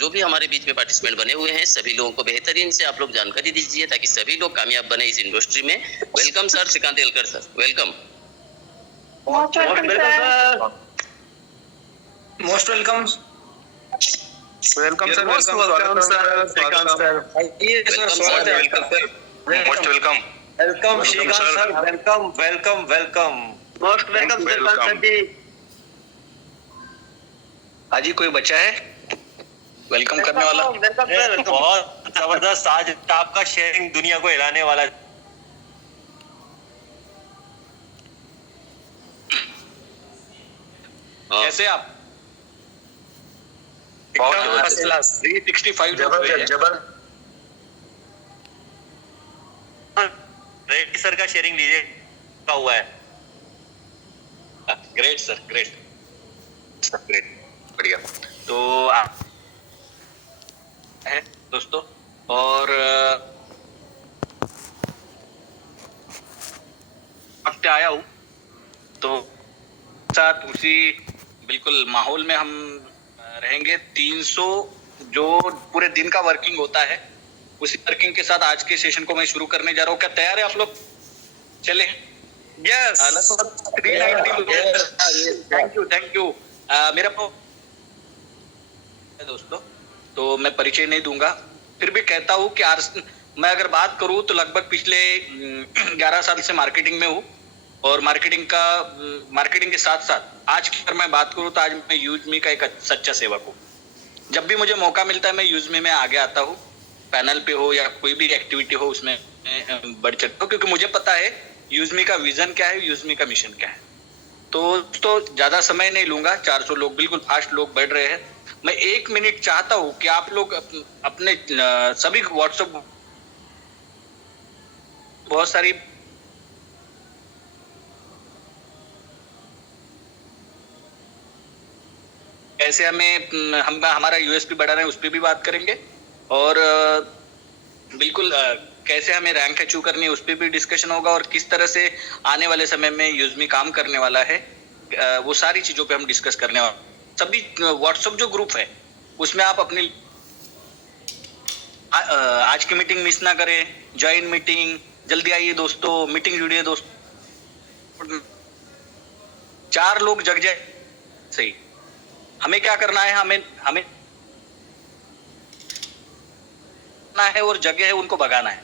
जो भी हमारे बीच में पार्टिसिपेंट बने हुए हैं सभी लोगों को बेहतरीन से आप लोग जानकारी दीजिए ताकि सभी लोग कामयाब बने इस इंडस्ट्री में। Welcome sir, Shrikant Elkar sir, welcome. Most welcome sir. Most welcome. Welcome sir, welcome sir, Shrikant sir. ये सर स्वागत है आपका sir. Most welcome. Welcome Shrikant sir, welcome welcome welcome. Most welcome Shrikant sir ji. हाजी कोई बच्चा है वेलकम करने वाला? Welcome sir, welcome. बहुत जबरदस्त आज आपका शेयरिंग दुनिया को हिलाने वाला है। कैसे आप? बहुत फर्स्ट क्लास 365 जबरदस्त। रेड्डी सर का शेयरिंग लीजिए का हुआ है। ग्रेट सर, ग्रेट ग्रेट, बढ़िया। तो है दोस्तों और हफ्ते आया हूँ तो साथ उसी बिल्कुल माहौल में हम रहेंगे। 300 जो पूरे दिन का वर्किंग होता है उसी वर्किंग के साथ आज के सेशन को मैं शुरू करने जा रहा हूँ। क्या तैयार है आप लोग? चले? यस। Thank you. मेरा दोस्तों तो मैं परिचय नहीं दूंगा, फिर भी कहता हूँ कि मैं अगर बात करूँ तो लगभग पिछले 11 साल से मार्केटिंग में हूँ और मार्केटिंग के साथ साथ आज की अगर मैं बात करूँ तो आज मैं यूजमी का एक सच्चा सेवक हूँ। जब भी मुझे मौका मिलता है मैं यूजमी में आगे आता हूँ, पैनल पे हो या कोई भी एक्टिविटी हो उसमें बढ़ चढ़ता हूँ, क्योंकि मुझे पता है यूजमी का विजन क्या है, यूजमी का मिशन क्या है। तो ज्यादा समय नहीं लूंगा। 400 लोग बिल्कुल फास्ट लोग बढ़ रहे हैं। मैं 1 मिनट चाहता हूँ कि आप लोग अपने सभी व्हाट्सएप बहुत सारी कैसे हम हमारा यूएसपी बढ़ा रहे हैं उस पर भी बात करेंगे और बिल्कुल कैसे हमें रैंक अचीव करनी है उस पर भी डिस्कशन होगा और किस तरह से आने वाले समय में यूजमी काम करने वाला है वो सारी चीजों पे हम डिस्कस करने वाले। सभी व्हाट्सएप जो ग्रुप है उसमें आप अपनी आज की मीटिंग मिस ना करें। ज्वाइन मीटिंग, जल्दी आइए दोस्तों, मीटिंग जुड़िए दोस्तों। 4 लोग जग जाए सही। हमें क्या करना है, हमें है और जगह है उनको भगाना है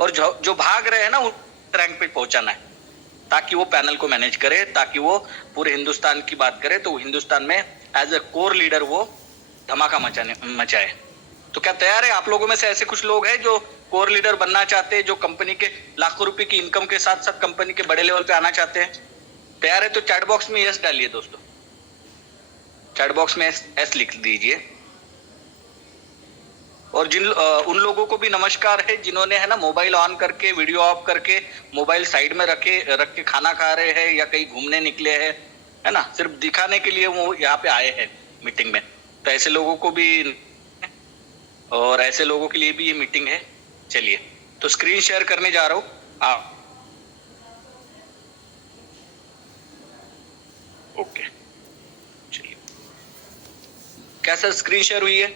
और जो भाग रहे हैं ना उन रैंक पे पहुंचाना है ताकि वो पैनल को मैनेज करे, ताकि वो पूरे हिंदुस्तान की बात करे तो हिंदुस्तान में एज ए कोर लीडर वो धमाका मचाए। तो क्या तैयार है? आप लोगों में से ऐसे कुछ लोग हैं जो कोर लीडर बनना चाहते हैं, जो कंपनी के लाखों रुपए की इनकम के साथ साथ कंपनी के बड़े लेवल पे आना चाहते हैं? तैयार है तो चैट बॉक्स में यस डालिए दोस्तों, चैट बॉक्स में एस लिख दीजिए। और उन लोगों को भी नमस्कार है जिन्होंने है ना मोबाइल ऑन करके वीडियो ऑफ करके मोबाइल साइड में रख के खाना खा रहे हैं या कहीं घूमने निकले हैं, है ना, सिर्फ दिखाने के लिए वो यहाँ पे आए हैं मीटिंग में। तो ऐसे लोगों को भी और ऐसे लोगों के लिए भी ये मीटिंग है। चलिए तो स्क्रीन शेयर करने जा रहा हूँ आप। ओके चलिए, कैसा स्क्रीन शेयर हुई है?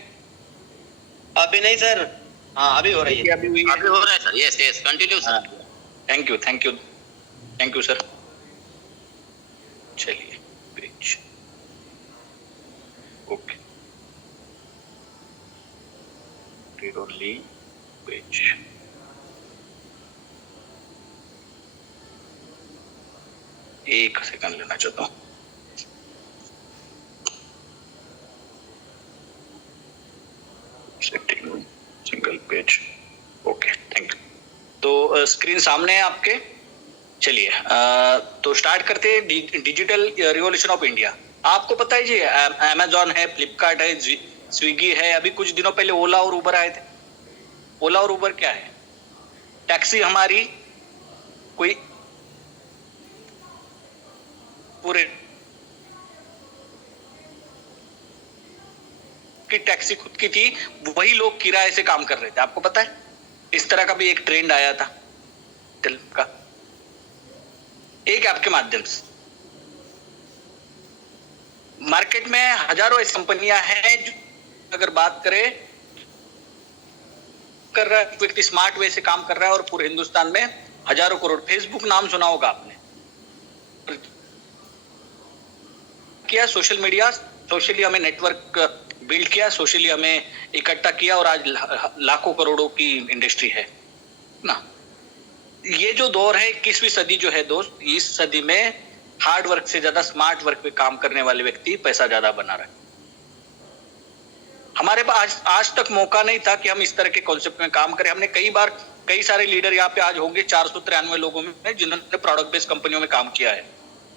अभी नहीं सर, हाँ अभी हो रही है। अभी हो रहा है sir. Yes yes, continue sir. Thank you sir. चलिए page okay, read only page. एक सेकंड लेना चाहता हूँ। Single page okay, thank you. तो स्क्रीन सामने है आपके। चलिए तो स्टार्ट करते हैं। Digital revolution of India. आपको पता है जी, अमेजॉन है, फ्लिपकार्ट है, स्विगी है, अभी कुछ दिनों पहले ओला और उबर आए थे। ओला और उबर क्या है? टैक्सी हमारी कोई पूरे की टैक्सी खुद की थी, वही लोग किराए से काम कर रहे थे। आपको पता है इस तरह का भी एक ट्रेंड आया था का एक ऐप के माध्यम से। मार्केट में हजारों ऐसी कंपनियां हैं अगर बात करें कर रहा है, व्यक्ति स्मार्ट वे से काम कर रहा है और पूरे हिंदुस्तान में हजारों करोड़, फेसबुक नाम सुना होगा आपने, किया सोशल मीडिया, सोशली हमें नेटवर्क बिल्ड किया, सोशली हमें इकट्ठा किया और आज लाखों करोड़ों की इंडस्ट्री है ना। ये जो दौर है 21वीं सदी जो है दोस्त, इस सदी में हार्ड वर्क से ज्यादा स्मार्ट वर्क पे काम करने वाले व्यक्ति पैसा ज्यादा बना रहे। हमारे पास आज तक मौका नहीं था कि हम इस तरह के कॉन्सेप्ट में काम करें। हमने कई सारे लीडर यहाँ पे आज होंगे 493 लोगों में जिन्होंने प्रोडक्ट बेस्ड कंपनियों में काम किया है,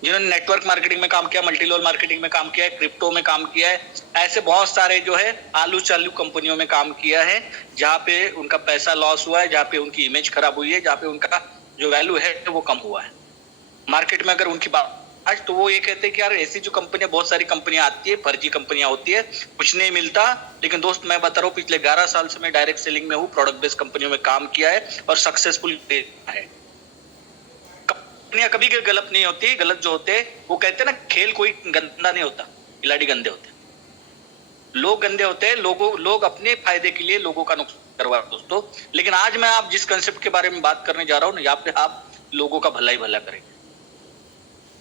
जिन्होंने नेटवर्क मार्केटिंग में काम किया, मल्टी लेवल मार्केटिंग में काम किया है, क्रिप्टो में काम किया है। ऐसे बहुत सारे जो है आलू चालू कंपनियों में काम किया है, जहाँ पे उनका पैसा लॉस हुआ है, जहाँ पे उनकी इमेज खराब हुई है, जहाँ पे उनका जो वैल्यू है वो कम हुआ है मार्केट में। अगर उनकी बात आज तो वो ये कहते हैं कि यार ऐसी जो कंपनियां, बहुत सारी कंपनियां आती है, फर्जी कंपनियां होती है, कुछ नहीं मिलता। लेकिन दोस्त मैं बता रहा हूँ, पिछले 11 साल से मैं डायरेक्ट सेलिंग में हूँ, प्रोडक्ट बेस्ड कंपनियों में काम किया है और सक्सेसफुल है। कंपनियां कभी गलत नहीं होती, गलत जो होते वो कहते हैं ना, खेल कोई गंदा नहीं होता, खिलाड़ी गंदे होते, लोग गंदे होते हैं, लोग अपने फायदे के लिए लोगों का नुकसान करवा दोस्तों। लेकिन आज मैं आप जिस कंसेप्ट के बारे में बात करने जा रहा हूँ ना, यहाँ पे आप लोगों का भला ही भला करेंगे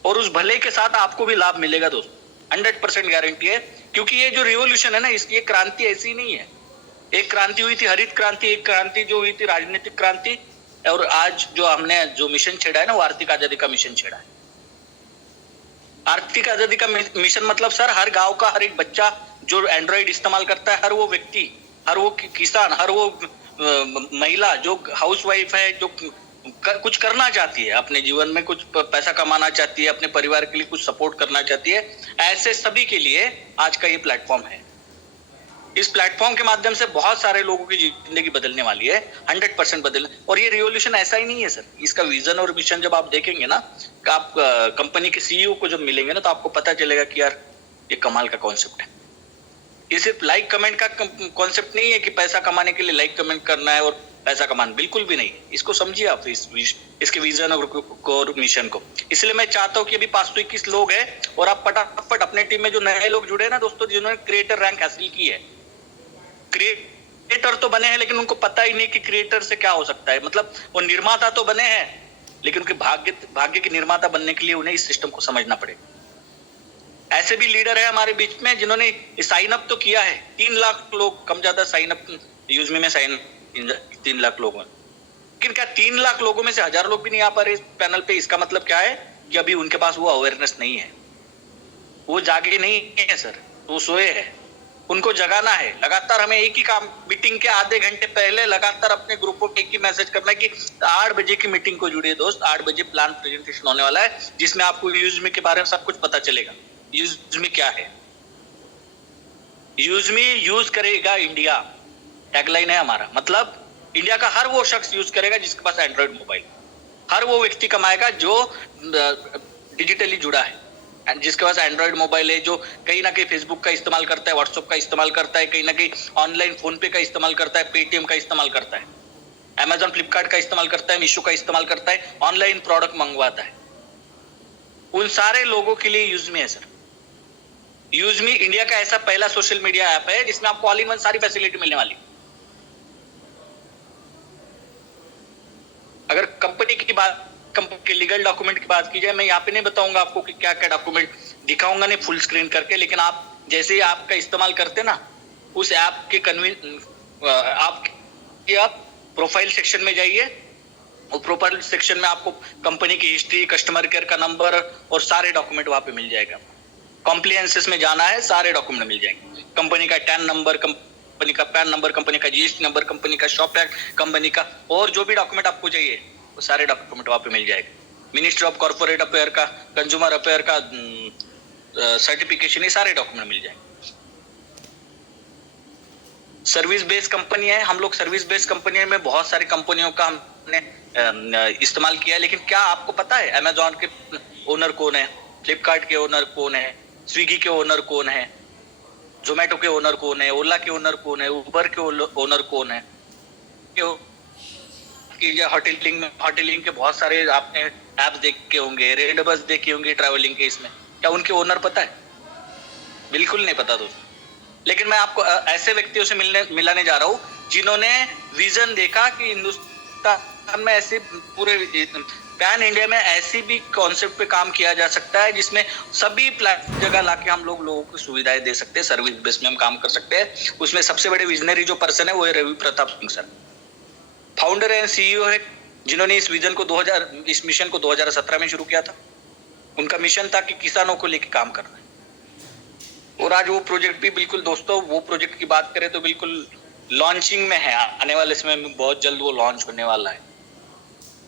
और उस भले के साथ आपको भी लाभ मिलेगा दोस्त, 100% गारंटी है। क्योंकि ये जो रिवॉल्यूशन है ना, इसकी क्रांति ऐसी नहीं है। एक क्रांति हुई थी हरित क्रांति, एक क्रांति जो हुई थी राजनीतिक क्रांति, और आज जो हमने जो मिशन छेड़ा है ना, वो आर्थिक आजादी का मिशन छेड़ा है। आर्थिक आजादी का मिशन मतलब सर, हर गांव का हर एक बच्चा जो एंड्रॉइड इस्तेमाल करता है, हर वो व्यक्ति, हर वो किसान, हर वो महिला जो हाउसवाइफ है, जो कुछ करना चाहती है अपने जीवन में, कुछ पैसा कमाना चाहती है, अपने परिवार के लिए कुछ सपोर्ट करना चाहती है, ऐसे सभी के लिए आज का ये प्लेटफॉर्म है। इस प्लेटफॉर्म के माध्यम से बहुत सारे लोगों की जिंदगी बदलने वाली है, 100% बदल। और ये रिवॉल्यूशन ऐसा ही नहीं है सर, इसका विजन और मिशन जब आप देखेंगे ना, आप कंपनी के सीईओ को जब मिलेंगे ना, तो आपको पता चलेगा कि यार ये कमाल का कॉन्सेप्ट है। ये सिर्फ लाइक कमेंट का कॉन्सेप्ट नहीं है कि पैसा कमाने के लिए लाइक कमेंट करना है और पैसा कमाना, बिल्कुल भी नहीं। इसको समझिए आप, इसके विजन और मिशन को। इसलिए मैं चाहता हूँ कि अभी 521 लोग हैं और आप फटाफट अपने टीम में जो नए लोग जुड़े ना दोस्तों, जिन्होंने क्रिएटर रैंक हासिल की है, क्रिएटर तो बने हैं लेकिन उनको पता ही नहीं कि क्रिएटर से क्या हो सकता है। मतलब वो निर्माता तो बने हैं, लेकिन उनके भाग्य के निर्माता बनने के लिए उन्हें इस सिस्टम को समझना पड़ेगा। ऐसे भी लीडर है हमारे बीच में जिन्होंने साइन अप तो किया है, 3 लाख लोग कम ज्यादा साइन अप यूजमी में 3 लाख लोग हैं। लेकिन क्या 3 लाख लोगों में से 1000 लोग भी नहीं आ पा रहे इस पैनल पे? इसका मतलब क्या है कि अभी उनके पास वो अवेयरनेस नहीं है, वो जागे नहीं है सर, वो सोए हैं। उनको जगाना है। लगातार हमें एक ही काम, मीटिंग के आधे घंटे पहले लगातार अपने ग्रुपों पे एक ही मैसेज करना है कि 8 बजे की मीटिंग को जुड़िए दोस्त, 8 बजे प्लान प्रेजेंटेशन होने वाला है, जिसमें आपको यूजमी के बारे में सब कुछ पता चलेगा। यूजमी क्या है, यूजमी यूज करेगा इंडिया, टैगलाइन है हमारा। मतलब इंडिया का हर वो शख्स यूज करेगा जिसके पास एंड्रॉइड मोबाइल, हर वो व्यक्ति कमाएगा जो डिजिटली जुड़ा है, जिसके पास एंड्रॉइड मोबाइल है, जो कहीं ना कहीं फेसबुक का इस्तेमाल करता है, व्हाट्सएप का इस्तेमाल करता है, कहीं ना कहीं ऑनलाइन फोन पे का इस्तेमाल करता है, पेटीएम का इस्तेमाल करता है, अमेजॉन फ्लिपकार्ट का इस्तेमाल करता है, मीशो का इस्तेमाल करता है, ऑनलाइन प्रोडक्ट मंगवाता है। उन सारे लोगों के लिए यूजमी है सर। यूजमी इंडिया का ऐसा पहला सोशल मीडिया ऐप है जिसमें आपको ऑल इन वन सारी फैसिलिटी मिलने वाली। अगर कंपनी की बात, कंपनी के लीगल डॉक्यूमेंट की बात की जाए, मैं यहाँ पे नहीं बताऊंगा आपको कि क्या क्या डॉक्यूमेंट, दिखाऊंगा नहीं फुल स्क्रीन करके, लेकिन आप जैसे ही ऐप का इस्तेमाल करते ना, उस ऐप के आप प्रोफाइल सेक्शन में जाइए, और प्रोफाइल सेक्शन में आपको कंपनी की हिस्ट्री, कस्टमर केयर का नंबर और सारे डॉक्यूमेंट वहां पे मिल जाएगा। कॉम्प्लियंसेस में जाना है, सारे डॉक्यूमेंट मिल जाएंगे, कंपनी का टैन नंबर, कंपनी का पैन नंबर, कंपनी का जीएसटी नंबर, कंपनी का शॉप टैग, कंपनी का और जो भी डॉक्यूमेंट आपको चाहिए वो सारे डॉक्यूमेंट वहां पे मिल जाएगा। मिनिस्ट्री ऑफ कॉर्पोरेट अफेयर का, कंज्यूमर अफेयर का सर्टिफिकेशन, ये सारे डॉक्यूमेंट मिल जाएंगे। सर्विस बेस्ड कंपनी है हम लोग, सर्विस बेस्ड कंपनी में बहुत सारी कंपनियों का हमने इस्तेमाल किया है। लेकिन क्या आपको पता है अमेजॉन के ओनर कौन है, फ्लिपकार्ट के ओनर कौन है, स्विगी के ओनर कौन है, जोमेटो के ओनर कौन है, ओला के ओनर कौन है, उबर के ओनर कौन है? होटलिंग के बहुत सारे आपने ऐप्स देखे होंगे, रेड बस देखे होंगे ट्रैवलिंग के, इसमें क्या उनके ओनर पता है? बिल्कुल नहीं पता दोस्तों। लेकिन मैं आपको ऐसे व्यक्तियों से मिलाने जा रहा हूँ जिन्होंने विजन देखा कि हिंदुस्तान में ऐसे पूरे पैन इंडिया में ऐसी भी कॉन्सेप्ट पे काम किया जा सकता है जिसमें सभी जगह लाके हम लोगों को सुविधाएं दे सकते हैं, सर्विस बेस में हम काम कर सकते हैं। उसमें सबसे बड़े विजनरी जो पर्सन है वो है Ravi Pratap Singh sir, founder and CEO है, जिन्होंने इस मिशन को 2017 में शुरू किया था। उनका मिशन था कि किसानों को लेकर काम करना है, और आज वो प्रोजेक्ट भी बिल्कुल दोस्तों, वो प्रोजेक्ट की बात करें तो बिल्कुल लॉन्चिंग में है। आने वाले समय में बहुत जल्द वो लॉन्च होने वाला है।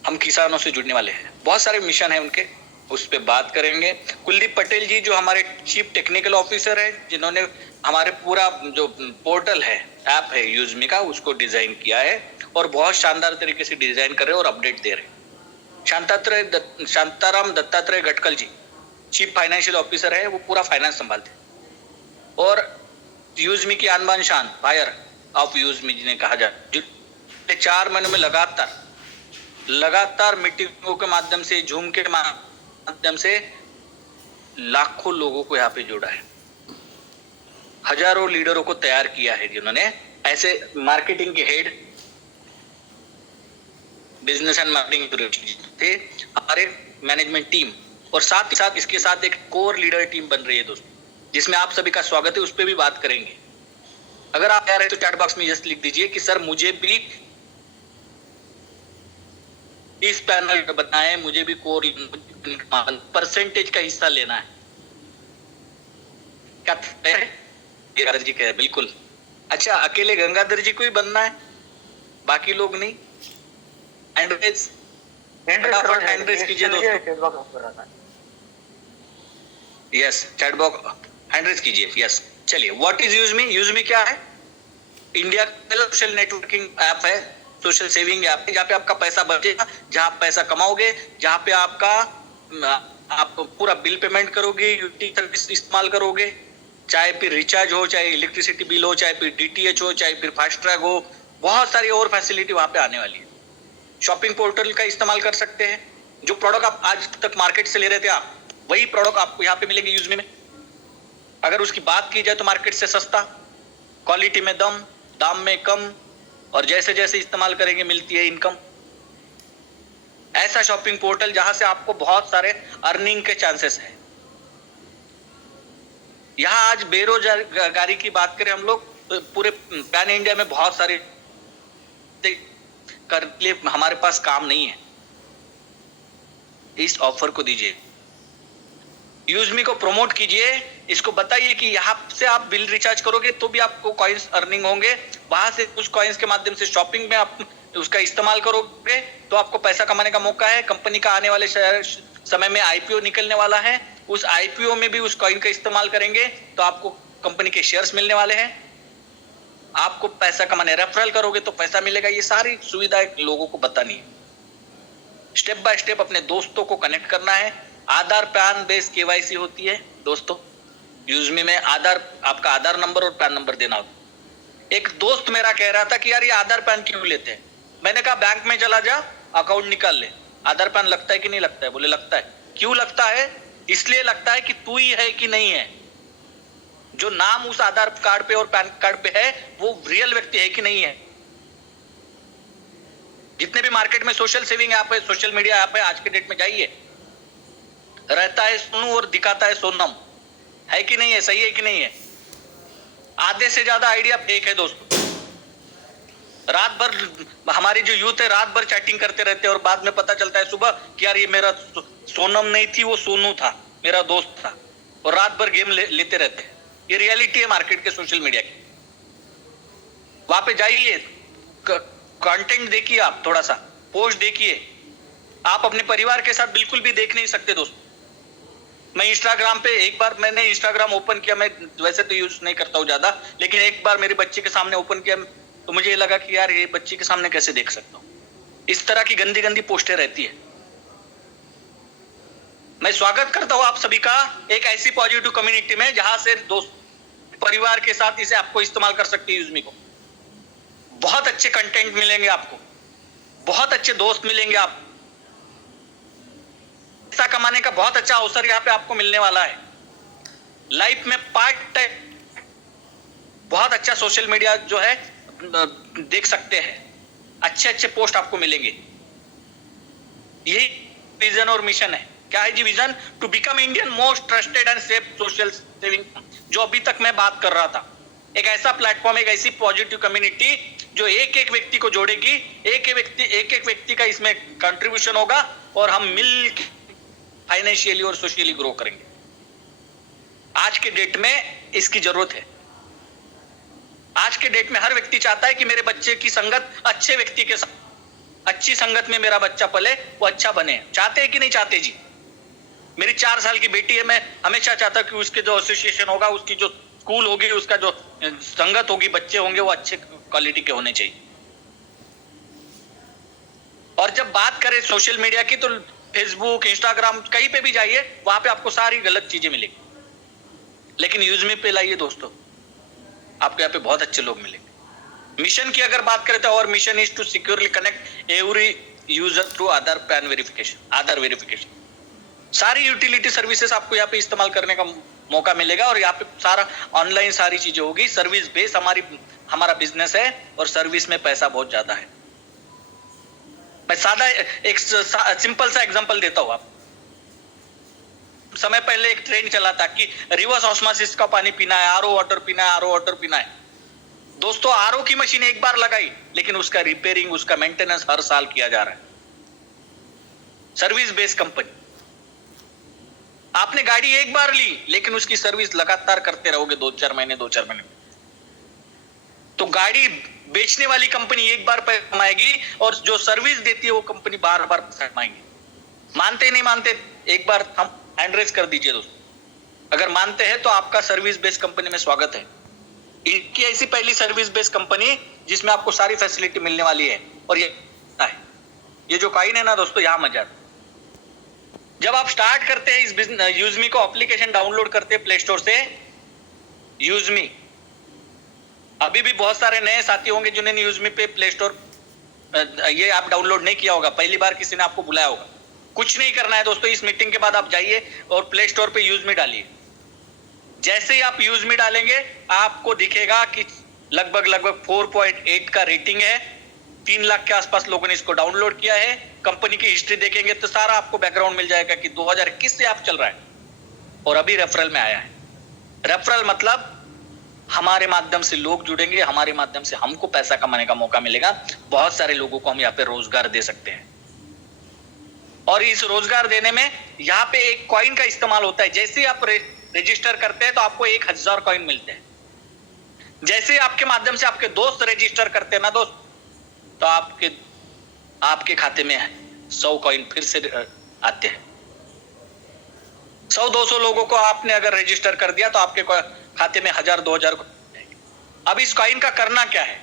हम किसानों से जुड़ने वाले हैं, बहुत सारे मिशन है उनके, उस पर बात करेंगे। कुलदीप पटेल जी जो हमारे चीफ टेक्निकल ऑफिसर है, जिन्होंने हमारे पूरा जो पोर्टल है, ऐप है यूजमी का, उसको डिजाइन किया है और बहुत शानदार तरीके से डिजाइन कर रहे हैं और अपडेट दे रहे हैं। शांताराम दत्तात्रेय गटकल जी चीफ फाइनेंशियल ऑफिसर है, वो पूरा फाइनेंस संभालते हैं। और यूजमी की आन बान शान, फायर ऑफ यूजमी जिन्हें कहा जाए, 4 महीनों में लगातार मीटिंगों के माध्यम से, जूम के माध्यम से लाखों लोगों को यहाँ पे जोड़ा है, हजारों लीडरों को तैयार किया है, जिन्होंने ऐसे मार्केटिंग के हेड, बिजनेस एंड मार्केटिंग थे हमारे मैनेजमेंट टीम, और साथ ही साथ इसके साथ एक कोर लीडर टीम बन रही है दोस्तों, जिसमें आप सभी का स्वागत है। उस पर भी बात करेंगे। अगर आप तैयार है तो चैट बॉक्स में जस्ट लिख दीजिए कि सर मुझे भी इस पैनल में बताएं, मुझे भी कोर परसेंटेज का हिस्सा लेना है। क्या गंगाधर जी कह, बिल्कुल। अच्छा, अकेले गंगाधर जी को ही बनना है, बाकी लोग नहीं? हैंडरेज कीजिए दोस्तों। यस, चैट बॉक्स हैंडरेज कीजिए। यस, चलिए, व्हाट इज यूजमी? यूजमी क्या है? इंडिया का सोशल नेटवर्किंग ऐप है, सोशल सेविंग ऐप है, जहाँ पे आपका पैसा बचेगा, जहाँ आप पैसा कमाओगे, जहाँ पे आप पूरा बिल पेमेंट करोगे, यूटिलिटी सर्विस इस्तेमाल करोगे, चाहे फिर रिचार्ज हो, चाहे इलेक्ट्रिसिटी बिल हो, चाहे फिर डीटीएच हो, चाहे फिर फास्ट ट्रैक हो, बहुत सारी और फैसिलिटी वहां पे आने वाली है। शॉपिंग पोर्टल का इस्तेमाल कर सकते हैं। जो प्रोडक्ट आप आज तक मार्केट से ले रहे थे, आप वही प्रोडक्ट आपको यहाँ पे मिलेंगे यूजमी में। अगर उसकी बात की जाए तो मार्केट से सस्ता, क्वालिटी में दम, दाम में कम, और जैसे जैसे इस्तेमाल करेंगे मिलती है इनकम। ऐसा शॉपिंग पोर्टल जहां से आपको बहुत सारे अर्निंग के चांसेस है। यहां आज बेरोजगारी की बात करें हम लोग, तो पूरे पैन इंडिया में बहुत सारे कर लिए हमारे पास काम नहीं है। इस ऑफर को दीजिए, यूजमी को प्रमोट कीजिए, इसको बताइए कि यहाँ से आप बिल रिचार्ज करोगे तो भी आपको कॉइन्स अर्निंग होंगे, वहां से उस कॉइन्स के माध्यम से शॉपिंग में आप उसका इस्तेमाल करोगे तो आपको पैसा कमाने का मौका है। कंपनी का आने वाले समय में आईपीओ निकलने वाला है, उस आईपीओ में भी उस कॉइन का इस्तेमाल करेंगे तो आपको कंपनी के शेयर्स मिलने वाले हैं, आपको पैसा कमाने, रेफरल करोगे तो पैसा मिलेगा। ये सारी सुविधाएं लोगों को बतानी है, स्टेप बाय स्टेप अपने दोस्तों को कनेक्ट करना है। आधार पैन बेस्ड केवाईसी होती है दोस्तों यूजमी में। आपका आधार नंबर और पैन नंबर देना होता। एक दोस्त मेरा कह रहा था कि यार ये आधार पैन क्यों लेते हैं? मैंने कहा बैंक में चला जा, अकाउंट निकाल ले, आधार पैन लगता है कि नहीं लगता है? बोले लगता है। क्यों लगता है? इसलिए लगता है कि तू ही है कि नहीं है, जो नाम उस आधार कार्ड पे और पैन कार्ड पे है वो रियल व्यक्ति है कि नहीं है। जितने भी मार्केट में सोशल सेविंग ऐप है, सोशल मीडिया ऐप है, आज के डेट में जाइए, रहता है सोनू और दिखाता है सोनम, है कि नहीं है? सही है कि नहीं है? आधे से ज्यादा आइडिया फेक है दोस्तों। रात भर हमारी जो यूथ है रात भर चैटिंग करते रहते हैं और बाद में पता चलता है सुबह कि यार ये मेरा सोनम नहीं थी, वो सोनू था, मेरा दोस्त था, और रात भर गेम लेते रहते हैं। ये रियलिटी है मार्केट के, सोशल मीडिया की। वहां पे जाइए, कंटेंट देखिए, आप थोड़ा सा पोस्ट देखिए। आप अपने परिवार के साथ बिल्कुल भी देख नहीं सकते दोस्तों। मैं इंस्टाग्राम पे एक बार मैंने इंस्टाग्राम ओपन किया, मैं वैसे तो यूज नहीं करता हूँ ज्यादा, लेकिन एक बार मेरे बच्चे के सामने ओपन किया तो मुझे ये लगा कि यार ये बच्चे के सामने कैसे देख सकता हूँ। इस तरह की गंदी गंदी पोस्टें रहती है। मैं स्वागत करता हूँ आप सभी का एक ऐसी पॉजिटिव कम्युनिटी में जहां से दोस्त परिवार के साथ इसे आपको इस्तेमाल कर सकते हैं। यूजमी को बहुत अच्छे कंटेंट मिलेंगे, आपको बहुत अच्छे दोस्त मिलेंगे, आप पैसा कमाने का बहुत अच्छा अवसर यहाँ पे आपको मिलने वाला है। लाइफ में पार्ट टाइम बहुत अच्छा सोशल मीडिया जो है देख सकते हैं, अच्छे अच्छे पोस्ट आपको मिलेंगे। यही विजन और मिशन है। क्या है जी vision? To become Indian most trusted and safe social saving, जो अभी तक मैं बात कर रहा था। एक ऐसा प्लेटफॉर्म, एक ऐसी पॉजिटिव कम्युनिटी जो एक एक व्यक्ति को जोड़ेगी, एक एक व्यक्ति का इसमें कंट्रीब्यूशन होगा और हम मिल फाइनेंशियली और सोशली ग्रो करेंगे। आज के डेट में इसकी जरूरत है। आज के डेट में हर व्यक्ति चाहता है कि मेरे बच्चे की संगत अच्छे व्यक्ति के साथ, अच्छी संगत में मेरा बच्चा पले, वो अच्छा बने। चाहते हैं कि नहीं चाहते जी? मेरी 4 साल की बेटी है, मैं हमेशा चाहता कि उसके जो एसोसिएशन होगा, उसकी जो स्कूल होगी, उसका जो संगत होगी, बच्चे होंगे, वो अच्छे क्वालिटी के होने चाहिए। और जब बात करें सोशल मीडिया की, तो फेसबुक, इंस्टाग्राम, कहीं पे भी जाइए, वहां पे आपको सारी गलत चीजें मिलेंगी। लेकिन यूजमी पे लाइए दोस्तों, आपको यहाँ पे बहुत अच्छे लोग मिलेंगे। मिशन की अगर बात करें तो और mission is to securely connect every user through Aadhaar PAN verification, Aadhaar verification. सारी यूटिलिटी सर्विसेज आपको यहाँ पे इस्तेमाल करने का मौका मिलेगा और यहाँ पे सारा ऑनलाइन सारी चीजें होगी। सर्विस बेस हमारा बिजनेस है और सर्विस में पैसा बहुत ज्यादा है। मैं सादा एक सिंपल सा एग्जांपल देता हूँ। आप समय पहले एक ट्रेंड चला था कि रिवर्स ऑस्मोसिस का पानी पीना है, आरओ वाटर पीना है, आरओ वाटर पीना है। दोस्तों, आरओ की मशीन एक बार लगाई, लेकिन उसका रिपेयरिंग, उसका मेंटेनेंस हर साल किया जा रहा है। Service based company. आपने गाड़ी एक बार ली, लेकिन उसकी सर्विस लगातार करते रहोगे 2-4 महीने, 2-4 महीने। तो गाड़ी बेचने वाली कंपनी एक बार पैसा कमाएगी और जो सर्विस देती है वो कंपनी बार बार पैसा कमाएंगी। मानते नहीं मानते, एक बार हम हैंड रेज कर दीजिए दोस्तों। अगर मानते हैं तो आपका सर्विस बेस्ड कंपनी में स्वागत है। इनकी ऐसी पहली सर्विस बेस्ड कंपनी जिसमें आपको सारी फैसिलिटी मिलने वाली है। और ये जो कॉइन है ना दोस्तों, यहां मजा आता है। जब आप स्टार्ट करते हैं इस बिजनेस, यूजमी को एप्लीकेशन डाउनलोड करते हैं प्ले स्टोर से, यूजमी। अभी भी बहुत सारे नए साथी होंगे जिन्होंने यूजमी पे प्ले स्टोर ये आप डाउनलोड नहीं किया होगा, पहली बार किसी ने आपको बुलाया होगा। कुछ नहीं करना है दोस्तों, इस मीटिंग के बाद आप जाइए और प्ले स्टोर पे यूजमी डालिए। जैसे ही आप यूजमी डालेंगे, आपको दिखेगा कि लगभग 4.8 का रेटिंग है, 3 लाख के आसपास लोगों ने इसको डाउनलोड किया है। कंपनी की हिस्ट्री देखेंगे तो सारा आपको बैकग्राउंड मिल जाएगा कि 2021 से आप चल रहा है और अभी रेफरल में आया है। रेफरल मतलब हमारे माध्यम से लोग जुड़ेंगे, हमारे माध्यम से हमको पैसा कमाने का मौका मिलेगा। बहुत सारे लोगों को हम यहाँ पे रोजगार दे सकते हैं और इस रोजगार देने में यहाँ पे एक कॉइन का इस्तेमाल होता है। जैसे ही आप रजिस्टर करते हैं तो आपको 1000 कॉइन मिलते हैं। जैसे ही आपके माध्यम से आपके दोस्त रजिस्टर करते हैं ना दोस्त, तो आपके खाते में 100 कॉइन फिर से आते हैं। 100-200 लोगों को आपने अगर रजिस्टर कर दिया तो आपके खाते में 1000-2000। अब इस कॉइन का करना क्या है?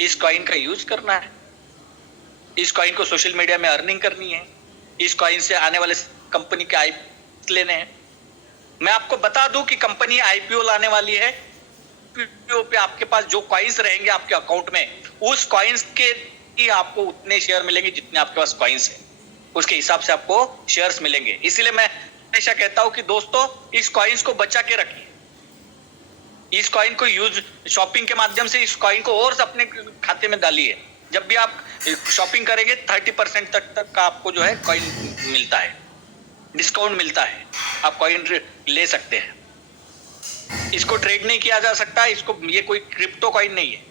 इस कॉइन का यूज करना है। इस कॉइन को सोशल मीडिया में अर्निंग करनी है। इस कॉइन से आने वाले कंपनी के आईपीओ लेने हैं। मैं आपको बता दूं कि कंपनी आईपीओ लाने वाली है। आईपीओ पे आपके पास जो कॉइन्स रहेंगे आपके अकाउंट में, उस कॉइन्स के ही आपको उतने शेयर मिलेंगे जितने आपके पास कॉइन्स है, उसके हिसाब से आपको शेयर्स मिलेंगे। इसीलिए मैं हमेशा कहता हूं कि दोस्तों, इस कॉइन्स को बचा के रखिए। इस कॉइन को यूज शॉपिंग के माध्यम से इस कॉइन को और अपने खाते में डालिए। जब भी आप शॉपिंग करेंगे 30% तक का आपको जो है कॉइन मिलता है, डिस्काउंट मिलता है। आप कॉइन ले सकते हैं। इसको ट्रेड नहीं किया जा सकता, इसको, ये कोई क्रिप्टो कॉइन नहीं है।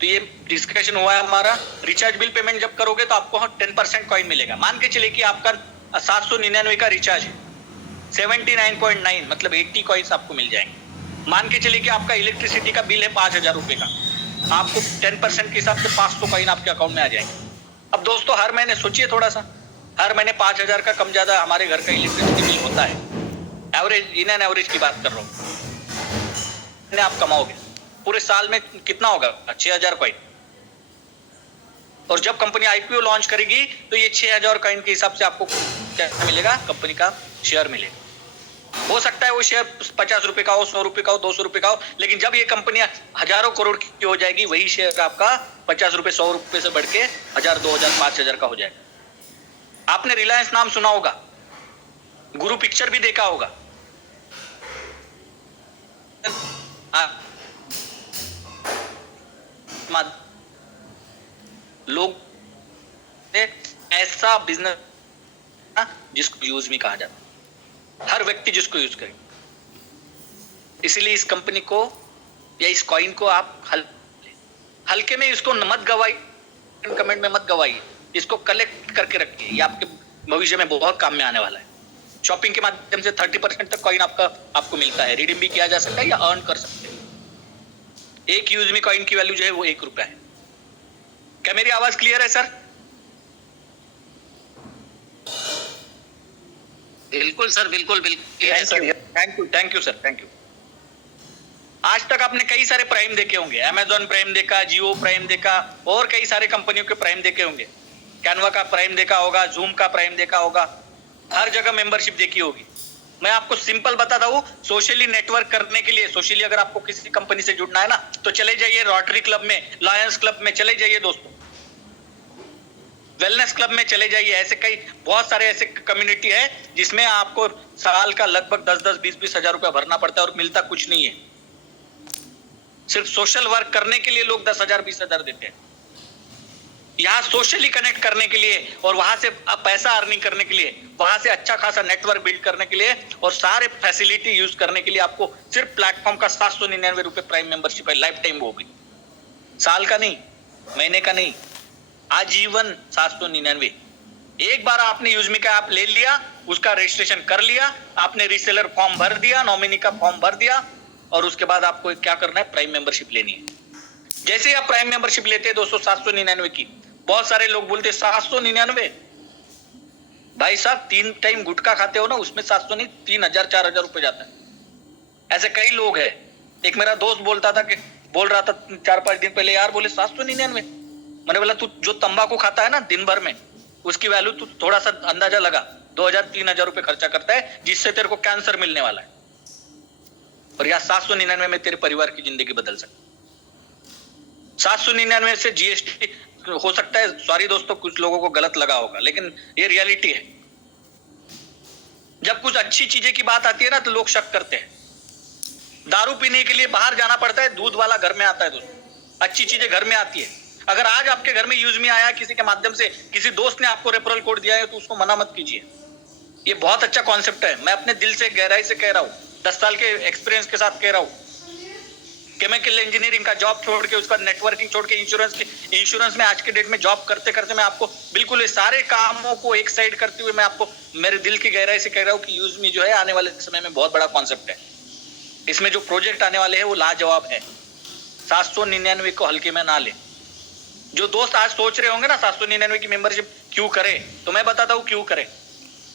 तो ये डिस्कशन हुआ है हमारा। रिचार्ज बिल पेमेंट जब करोगे तो आपको 10% कॉइन मिलेगा। मान के चलिए कि आपका 799 का रिचार्ज है, 79.9 मतलब 80 कॉइन्स आपको मिल जाएंगे। मान के चलिए कि आपका इलेक्ट्रिसिटी का बिल है 5000 रुपए का, आपको 10% के हिसाब से 500 कॉइन आपके अकाउंट में आ जाएंगे। अब दोस्तों, हर महीने सोचिए थोड़ा सा, हर महीने 5000 का कम ज्यादा हमारे घर का इलेक्ट्रिसिटी बिल होता है। एवरेज, इन एन एवरेज की बात कर रहा हूँ। आप कमाओगे पूरे साल में कितना होगा? 6000 कॉइन। और जब कंपनी आईपीओ लॉन्च करेगी तो ये 6000 कॉइन के हिसाब से आपको क्या मिलेगा? कंपनी का शेयर मिलेगा। हो सकता है वो शेयर 50 रुपए का हो, 100 रुपए का हो, 200 रुपए का हो, लेकिन जब ये कंपनी हजारों करोड़ की हो जाएगी, वही शेयर आपका 50 रुपए, 100 रुपए से बढ़ के 1000, 2000, 5000 का हो जाएगा। आपने रिलायंस नाम सुना होगा, गुरु पिक्चर भी देखा होगा। लोग ऐसा बिजनेस जिसको यूज में कहा जाता है, हर व्यक्ति जिसको यूज करे। इसलिए इस कंपनी को या इस कॉइन को आप हल्के में इसको मत गवाइए, कमेंट में मत गवाइए, इसको कलेक्ट करके रखिए, ये आपके भविष्य में बहुत काम में आने वाला है। शॉपिंग के माध्यम से 30% तक कॉइन आपको मिलता है, रिडीम भी किया जा सकता है या अर्न कर सकते हैं। एक यूज में कॉइन की वैल्यू जो है वो 1 रुपया है। क्या मेरी आवाज क्लियर है सर? बिल्कुल सर, बिल्कुल बिल्कुल। Thank you sir, thank you. आज तक आपने कई सारे प्राइम देखे होंगे, अमेजॉन प्राइम देखा, जियो प्राइम देखा, और कई सारे कंपनियों के प्राइम देखे होंगे, कैनवा का प्राइम देखा होगा, जूम का प्राइम देखा होगा, हर जगह मेंबरशिप देखी होगी। मैं आपको सिंपल बताता हूँ, सोशली नेटवर्क करने के लिए, सोशली अगर आपको किसी कंपनी से जुड़ना है ना, तो चले जाइए रोटरी क्लब में, लायंस क्लब में चले जाइए दोस्तों, वेलनेस क्लब में चले जाइए। ऐसे कई बहुत सारे ऐसे कम्युनिटी है जिसमें आपको साल का लगभग 10-10, 20-20 हजार रुपया भरना पड़ता है और मिलता कुछ नहीं है। सिर्फ सोशल वर्क करने के लिए लोग 10,000 20,000 देते हैं। यहाँ सोशली कनेक्ट करने के लिए और वहां से पैसा अर्निंग करने के लिए, वहां से अच्छा खासा नेटवर्क बिल्ड करने के लिए और सारे फैसिलिटी यूज करने के लिए आपको सिर्फ प्लेटफॉर्म का 799 रुपए प्राइम मेंबरशिप है, लाइफ टाइम वो भी, साल का नहीं, महीने का नहीं, आजीवन 799। एक बार आपने यूजमी का ऐप ले लिया, उसका रजिस्ट्रेशन कर लिया, आपने रीसेलर फॉर्म भर दिया, नॉमिनी का फॉर्म भर दिया, और उसके बाद आपको क्या करना है, प्राइम मेंबरशिप लेनी है। जैसे ही आप प्राइम मेंबरशिप लेते हैं दोस्तों 799 की, बहुत सारे लोग बोलते हैं 799, भाई साहब 3 टाइम गुटखा खाते हो ना, उसमें 700 नहीं 3,000 4,000 रुपए जाता है। ऐसे कई लोग हैं। एक मेरा दोस्त बोल रहा था 4-5 दिन पहले, यार बोले 799। मैंने बोला तू जो तंबाकू खाता है ना दिन भर में, उसकी वैल्यू तू थोड़ा सा अंदाजा लगा, 2,000-3,000 रुपए खर्चा करता है, जिससे तेरे को कैंसर मिलने वाला है, और यहाँ 799 में तेरे परिवार की जिंदगी बदल सकती। 799 से जीएसटी हो सकता है, सॉरी दोस्तों कुछ लोगों को गलत लगा होगा, लेकिन ये रियलिटी है। जब कुछ अच्छी चीजें की बात आती है ना तो लोग शक करते हैं। दारू पीने के लिए बाहर जाना पड़ता है, दूध वाला घर में आता है दोस्तों, अच्छी चीजें घर में आती है। अगर आज आपके घर में यूज में आया, किसी के माध्यम से किसी दोस्त ने आपको रेफरल कोड दिया है, तो उसको मना मत कीजिए। ये बहुत अच्छा कॉन्सेप्ट है, मैं अपने दिल से गहराई से कह रहा हूँ, 10 साल के एक्सपीरियंस के साथ कह रहा हूँ। केमिकल इंजीनियरिंग का जॉब छोड़ के, उसका नेटवर्किंग छोड़ के, इंश्योरेंस में आज के डेट में जॉब करते करते मैं आपको बिल्कुल सारे कामों को एक साइड करते हुए मैं आपको मेरे दिल की गहराई से कह रहा हूँ कि यूज मी जो है आने वाले समय में बहुत बड़ा कॉन्सेप्ट है। इसमें जो प्रोजेक्ट आने वाले हैं वो लाजवाब है। 799 को हल्के में ना ले। जो दोस्त आज सोच रहे होंगे ना 799 की मेंबरशिप क्यों करे, तो मैं बताता हूँ क्यों करे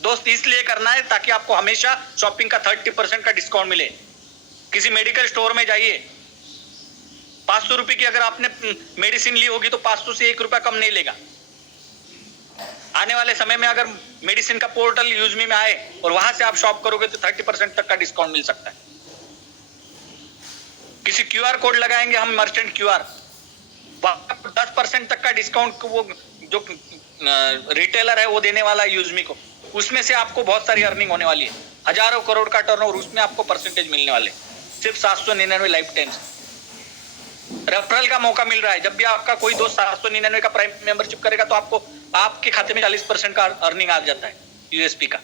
दोस्त। इसलिए करना है ताकि आपको हमेशा शॉपिंग का 30% का डिस्काउंट मिले। किसी मेडिकल स्टोर में जाइए, 500 रुपए की अगर आपने मेडिसिन ली होगी तो 500 से 1 रुपया कम नहीं लेगा। आने वाले समय में अगर मेडिसिन का पोर्टल यूजमी में आए और वहां से आप शॉप करोगे तो 30% तक का डिस्काउंट मिल सकता है। किसी क्यूआर कोड लगाएंगे हम, मर्चेंट क्यूआर, 10% तक का डिस्काउंट वो जो रिटेलर है वो देने वाला है यूजमी को, उसमें से आपको बहुत सारी अर्निंग होने वाली है। हजारों करोड़ का टर्नओवर, उसमें आपको परसेंटेज मिलने वाले, सिर्फ 799 लाइफ टाइम से। रेफरल का मौका मिल रहा है। जब भी आपका कोई दोस्त 799 का प्राइम मेंबरशिप करेगा तो आपको आपके खाते में 40% का अर्निंग आ जाता है यूएसपी का।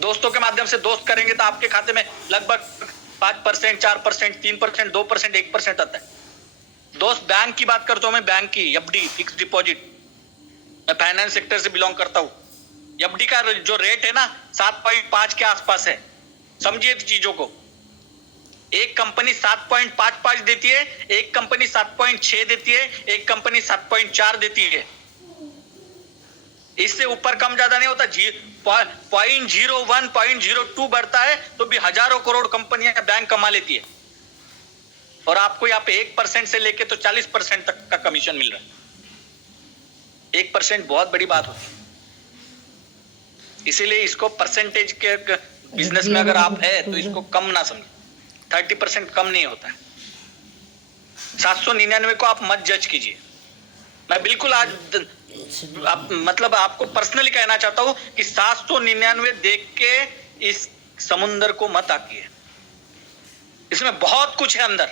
दोस्तों के माध्यम से दोस्त करेंगे तो आपके खाते में लगभग 5%, 4%, 3%, 2%, 1% आता है। दोस्त बैंक की बात करता हूं मैं, बैंक की एफडी, फिक्स डिपॉजिट, मैं फाइनेंस सेक्टर से बिलोंग करता हूं। एफडी का जो रेट है ना 7.5 के आसपास है। समझिए चीजों को, एक कंपनी 7.55 देती है, एक कंपनी 7.6 देती है, एक कंपनी 7.4 देती है। इससे ऊपर कम ज्यादा नहीं होता। 0.01, 0.02 बढ़ता है तो भी हजारों करोड़ कंपनियां बैंक कमा लेती है, और आपको यहाँ पे 1% से लेके तो 40% तक का कमीशन मिल रहा है। 1% बहुत बड़ी बात होती है। इसीलिए इसको परसेंटेज के बिजनेस में अगर आप है तो इसको कम ना समझे। 30% कम नहीं होता है। 799 को आप मत जज कीजिए। मैं बिल्कुल आज मतलब आपको पर्सनली कहना चाहता हूं कि 799 देख के इस समुंदर को मत आकिए। इसमें बहुत कुछ है अंदर।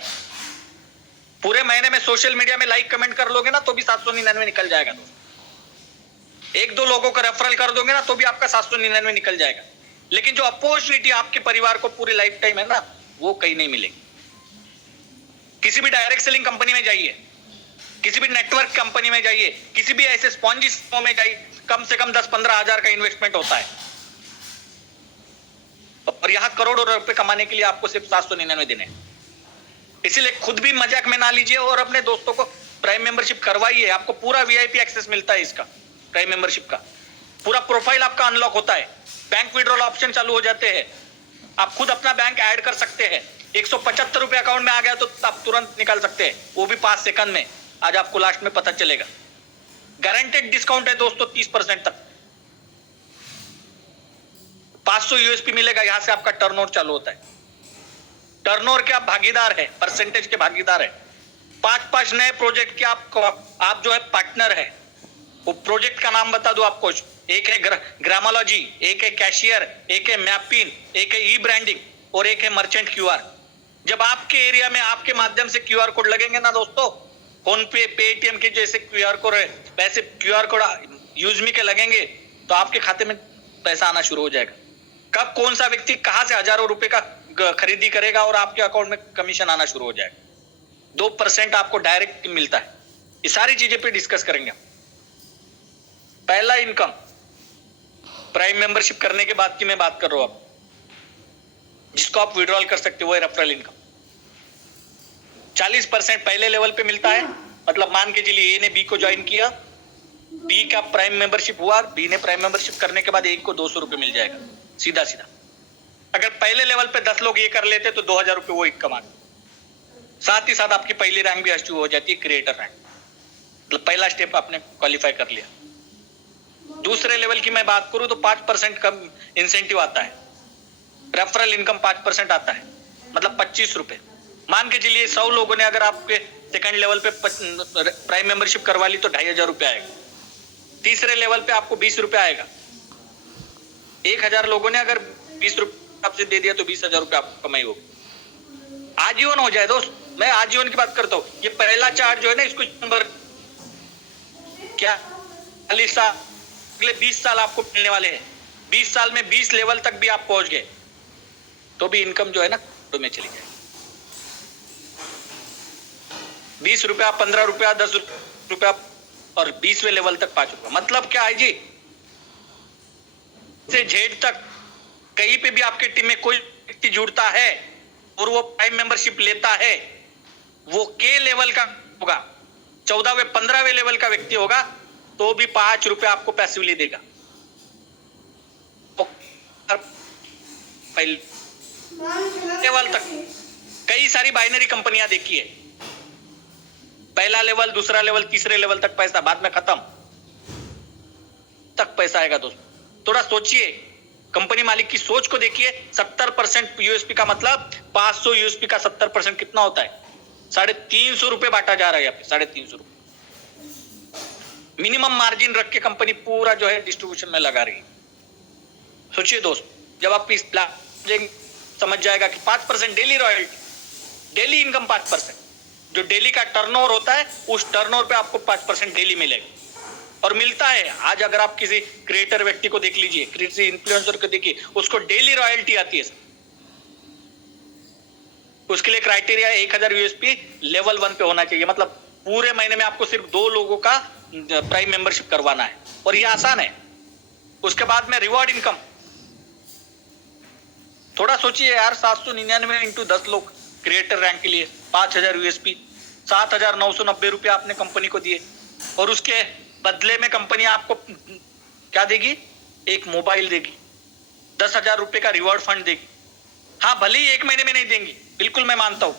पूरे महीने में सोशल मीडिया में लाइक कमेंट कर लोगे ना तो भी 799 निकल जाएगा दोस्तों। एक दो लोगों को रेफरल कर दोगे ना तो भी आपका 799 निकल जाएगा। लेकिन जो अपॉर्चुनिटी आपके परिवार को पूरी लाइफ टाइम है ना, वो कहीं नहीं मिलेगी। किसी भी डायरेक्ट सेलिंग कंपनी में जाइए, किसी भी नेटवर्क कंपनी में जाइए, किसी भी ऐसे स्पॉन्जी में जाइए, कम से कम 10-15 हजार का इन्वेस्टमेंट होता है और यहां करोड़ों रुपए कमाने के लिए आपको सिर्फ 799 देने हैं। इसीलिए खुद भी मजाक में ना लीजिए और अपने दोस्तों को प्राइम मेंबरशिप करवाइए। आपको पूरा वीआईपी एक्सेस मिलता है इसका, प्राइम मेंबरशिप का पूरा प्रोफाइल आपका अनलॉक होता है। बैंक विड्रॉल ऑप्शन चालू हो जाते हैं, आप खुद अपना बैंक ऐड कर सकते हैं। 175 रुपए अकाउंट में आ गया तो आप तुरंत निकाल सकते हैं, वो भी 5 सेकंड में। आज आपको लास्ट में पता चलेगा। गारंटेड डिस्काउंट है दोस्तों 30% तक। 500 यूएसपी मिलेगा, यहां से आपका टर्नओवर चालू होता है। टर्नओवर के आप भागीदार है, परसेंटेज के भागीदार है। 5-5 नए प्रोजेक्ट के आप जो है पार्टनर है। वो प्रोजेक्ट का नाम बता दो आपको। एक है ग्रामोलॉजी, एक है कैशियर, एक है मैपिन, एक है ई ब्रांडिंग और एक है मर्चेंट क्यूआर। जब आपके एरिया में आपके माध्यम से क्यूआर कोड लगेंगे ना दोस्तों, फोन पे, पेटीएम के जैसे क्यूआर कोड है, वैसे क्यूआर कोड यूजमी के लगेंगे तो आपके खाते में पैसा आना शुरू हो जाएगा। कब कौन सा व्यक्ति कहां से हजारों रुपए का खरीदी करेगा और आपके अकाउंट में कमीशन आना शुरू हो जाएगा। 2% आपको डायरेक्ट मिलता है। ये सारी चीजें पे डिस्कस करेंगे। पहला इनकम प्राइम मेंबरशिप करने के बाद की मैं बात कर रहा हूं, आप जिसको आप विड्रॉल कर सकते हो, वो है रेफरल इनकम। 40% पहले लेवल पे मिलता है। मतलब मान के चलिए ए ने बी को ज्वाइन किया, बी का प्राइम मेंबरशिप हुआ, बी ने प्राइम मेंबरशिप करने के बाद एक को 200 रुपए मिल जाएगा सीधा सीधा। अगर पहले लेवल पे 10 लोग ये कर लेते तो 2000 रुपए वो एक कमाते। साथ ही साथ आपकी पहली रैंक भी अचीव हो जाती है, क्रिएटर रैंक। मतलब पहला स्टेप आपने क्वालिफाई कर लिया। दूसरे लेवल की मैं बात करूं तो 5% कम इंसेंटिव आता है। रेफरल इनकम 5% आता है, मतलब 25 रुपए। मान के चलिए 100 लोगों ने अगर आपके सेकंड लेवल पे प्राइम मेंबरशिप करवा ली तो 2500 रुपए आएगा। तीसरे लेवल पे आपको 20 रुपए आएगा। 1000 लोगों ने अगर 20 रुपए आपसे दे दिया तो 20,000 रुपए आपको कमाई होगी। आजीवन हो जाए दोस्त, मैं आजीवन की बात करता हूं। ये पहला चार्ट जो है ना, इसको नंबर क्या 40 साल, अगले 20 साल आपको मिलने वाले हैं। 20 साल में 20 लेवल तक भी आप पहुंच गए तो भी इनकम जो है ना तो में चली जाएगी। 20 रुपया, 15 रुपया, 10 रुपया और 20वें लेवल तक 5 रुपया। मतलब क्या है जी, से जेड तक कहीं पे भी आपके टीम में कोई व्यक्ति जुड़ता है और वो प्राइम मेंबरशिप लेता है, वो के लेवल का होगा, 14वें 15वें लेवल का व्यक्ति होगा तो भी 5 रुपए आपको पैसिवली देगा। पहले लेवल तक कई सारी बाइनरी कंपनियां देखी है। पहला लेवल, दूसरा लेवल, तीसरे लेवल तक पैसा, बाद में खत्म तक पैसा आएगा दोस्तों। थोड़ा सोचिए, कंपनी मालिक की सोच को देखिए। 70% यूएसपी का मतलब 500 यूएसपी का 70% कितना होता है? 350 रुपए बांटा जा रहा है यहाँ पे, 350 रुपए मिनिमम मार्जिन रख के कंपनी पूरा जो है डिस्ट्रीब्यूशन में लगा रही है। सोचिए दोस्त, जब आप इस प्लान समझ जाएगा कि 5% डेली रॉयल्टी, डेली इनकम 5%, जो डेली का टर्नओवर होता है उस टर्नओवर पे आपको 5% डेली मिलेगा। और मिलता है। आज अगर आप किसी क्रिएटर व्यक्ति को देख लीजिए, किसी इन्फ्लुएंसर को देखिए, उसको डेली रॉयल्टी आती है। उसके लिए क्राइटेरिया 1000 यूएसपी लेवल 1 पे होना चाहिए। मतलब पूरे महीने में आपको सिर्फ 2 लोगों का प्राइम मेंबरशिप करवाना है और ये आसान है। उसके बाद में रिवॉर्ड इनकम, थोड़ा सोचिए यार, 799 इंटू 10 लोग क्रिएटर रैंक के लिए 5000 यूएसपी, 7990 रुपए आपने कंपनी को दिए और उसके बदले में कंपनी आपको क्या देगी? एक मोबाइल देगी, 10,000 रुपए का रिवॉर्ड फंड देगी। हाँ, भले ही 1 महीने में नहीं देंगी, बिल्कुल मैं मानता हूं,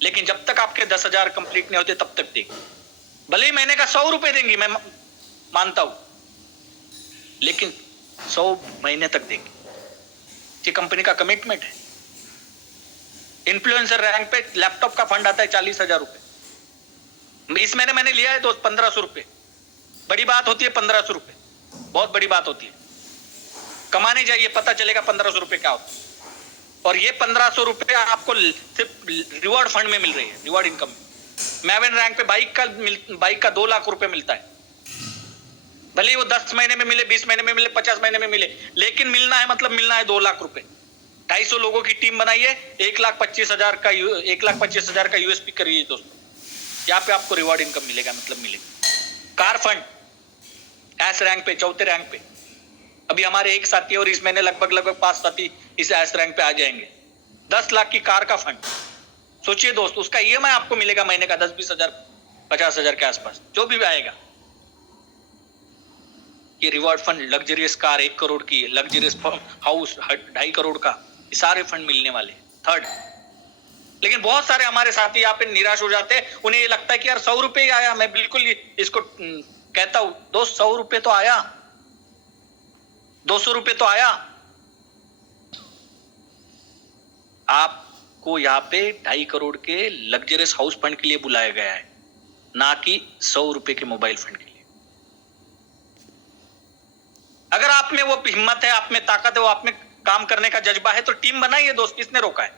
लेकिन जब तक आपके 10,000 कंप्लीट नहीं होते तब तक देगी। भले ही महीने का 100 रुपए देंगी, मैं मानता हूं, लेकिन 100 महीने तक देंगी। ये कंपनी का कमिटमेंट है। इन्फ्लुएंसर रैंक पे लैपटॉप का फंड आता है 40,000 रुपए। इस महीने मैंने लिया है तो 1500 रुपए। बड़ी बात होती है 1500 रुपए, बहुत बड़ी बात होती है। कमाने जाइए, पता चलेगा 1500 रुपए क्या होता है। और ये 1500 रुपए आपको सिर्फ रिवॉर्ड फंड में मिल रही है, रिवॉर्ड इनकम। मैवन रैंक पे बाइक का 2 लाख रुपए मिलता है, भले ही वो 10 महीने में मिले, 20 महीने में मिले, 50 महीने में मिले, लेकिन मिलना है मतलब मिलना है 2 लाख रुपए। 250 लोगों की टीम बनाइए, 1,25,000 का यूएसपी करिए दोस्तों, यहाँ पे आपको रिवॉर्ड इनकम मिलेगा, मतलब मिलेगा। कार फंड एस रैंक पे, 4थे रैंक पे। अभी हमारे एक साथी और इस महीने लगभग 5 साथी इस एस रैंक पे आ जाएंगे। 10 लाख की कार का फंड सोचिए दोस्त, उसका ईएमआई आपको मिलेगा महीने का 10-20 हजार, 50 हजार के आसपास, जो भी आएगा। ये reward fund, luxurious car 1 crore की, लग्जरियस हाउस 2.5 करोड़ का, ये सारे फंड मिलने वाले। थर्ड, लेकिन बहुत सारे हमारे साथी यहाँ पे निराश हो जाते हैं, उन्हें ये लगता है कि यार 100 रुपए ही आया। मैं बिल्कुल इसको कहता हूं दोस्त, 100 रुपए तो आया, 200 रुपए तो आया। आपको यहाँ पे 2.5 करोड़ के लग्जरियस हाउस फंड के लिए बुलाया गया है, ना कि 100 रुपए के मोबाइल फंड के लिए। अगर आप में वो हिम्मत है, आप में ताकत है, वो आप में काम करने का जज्बा है, तो टीम बनाइए दोस्त, किसने रोका है?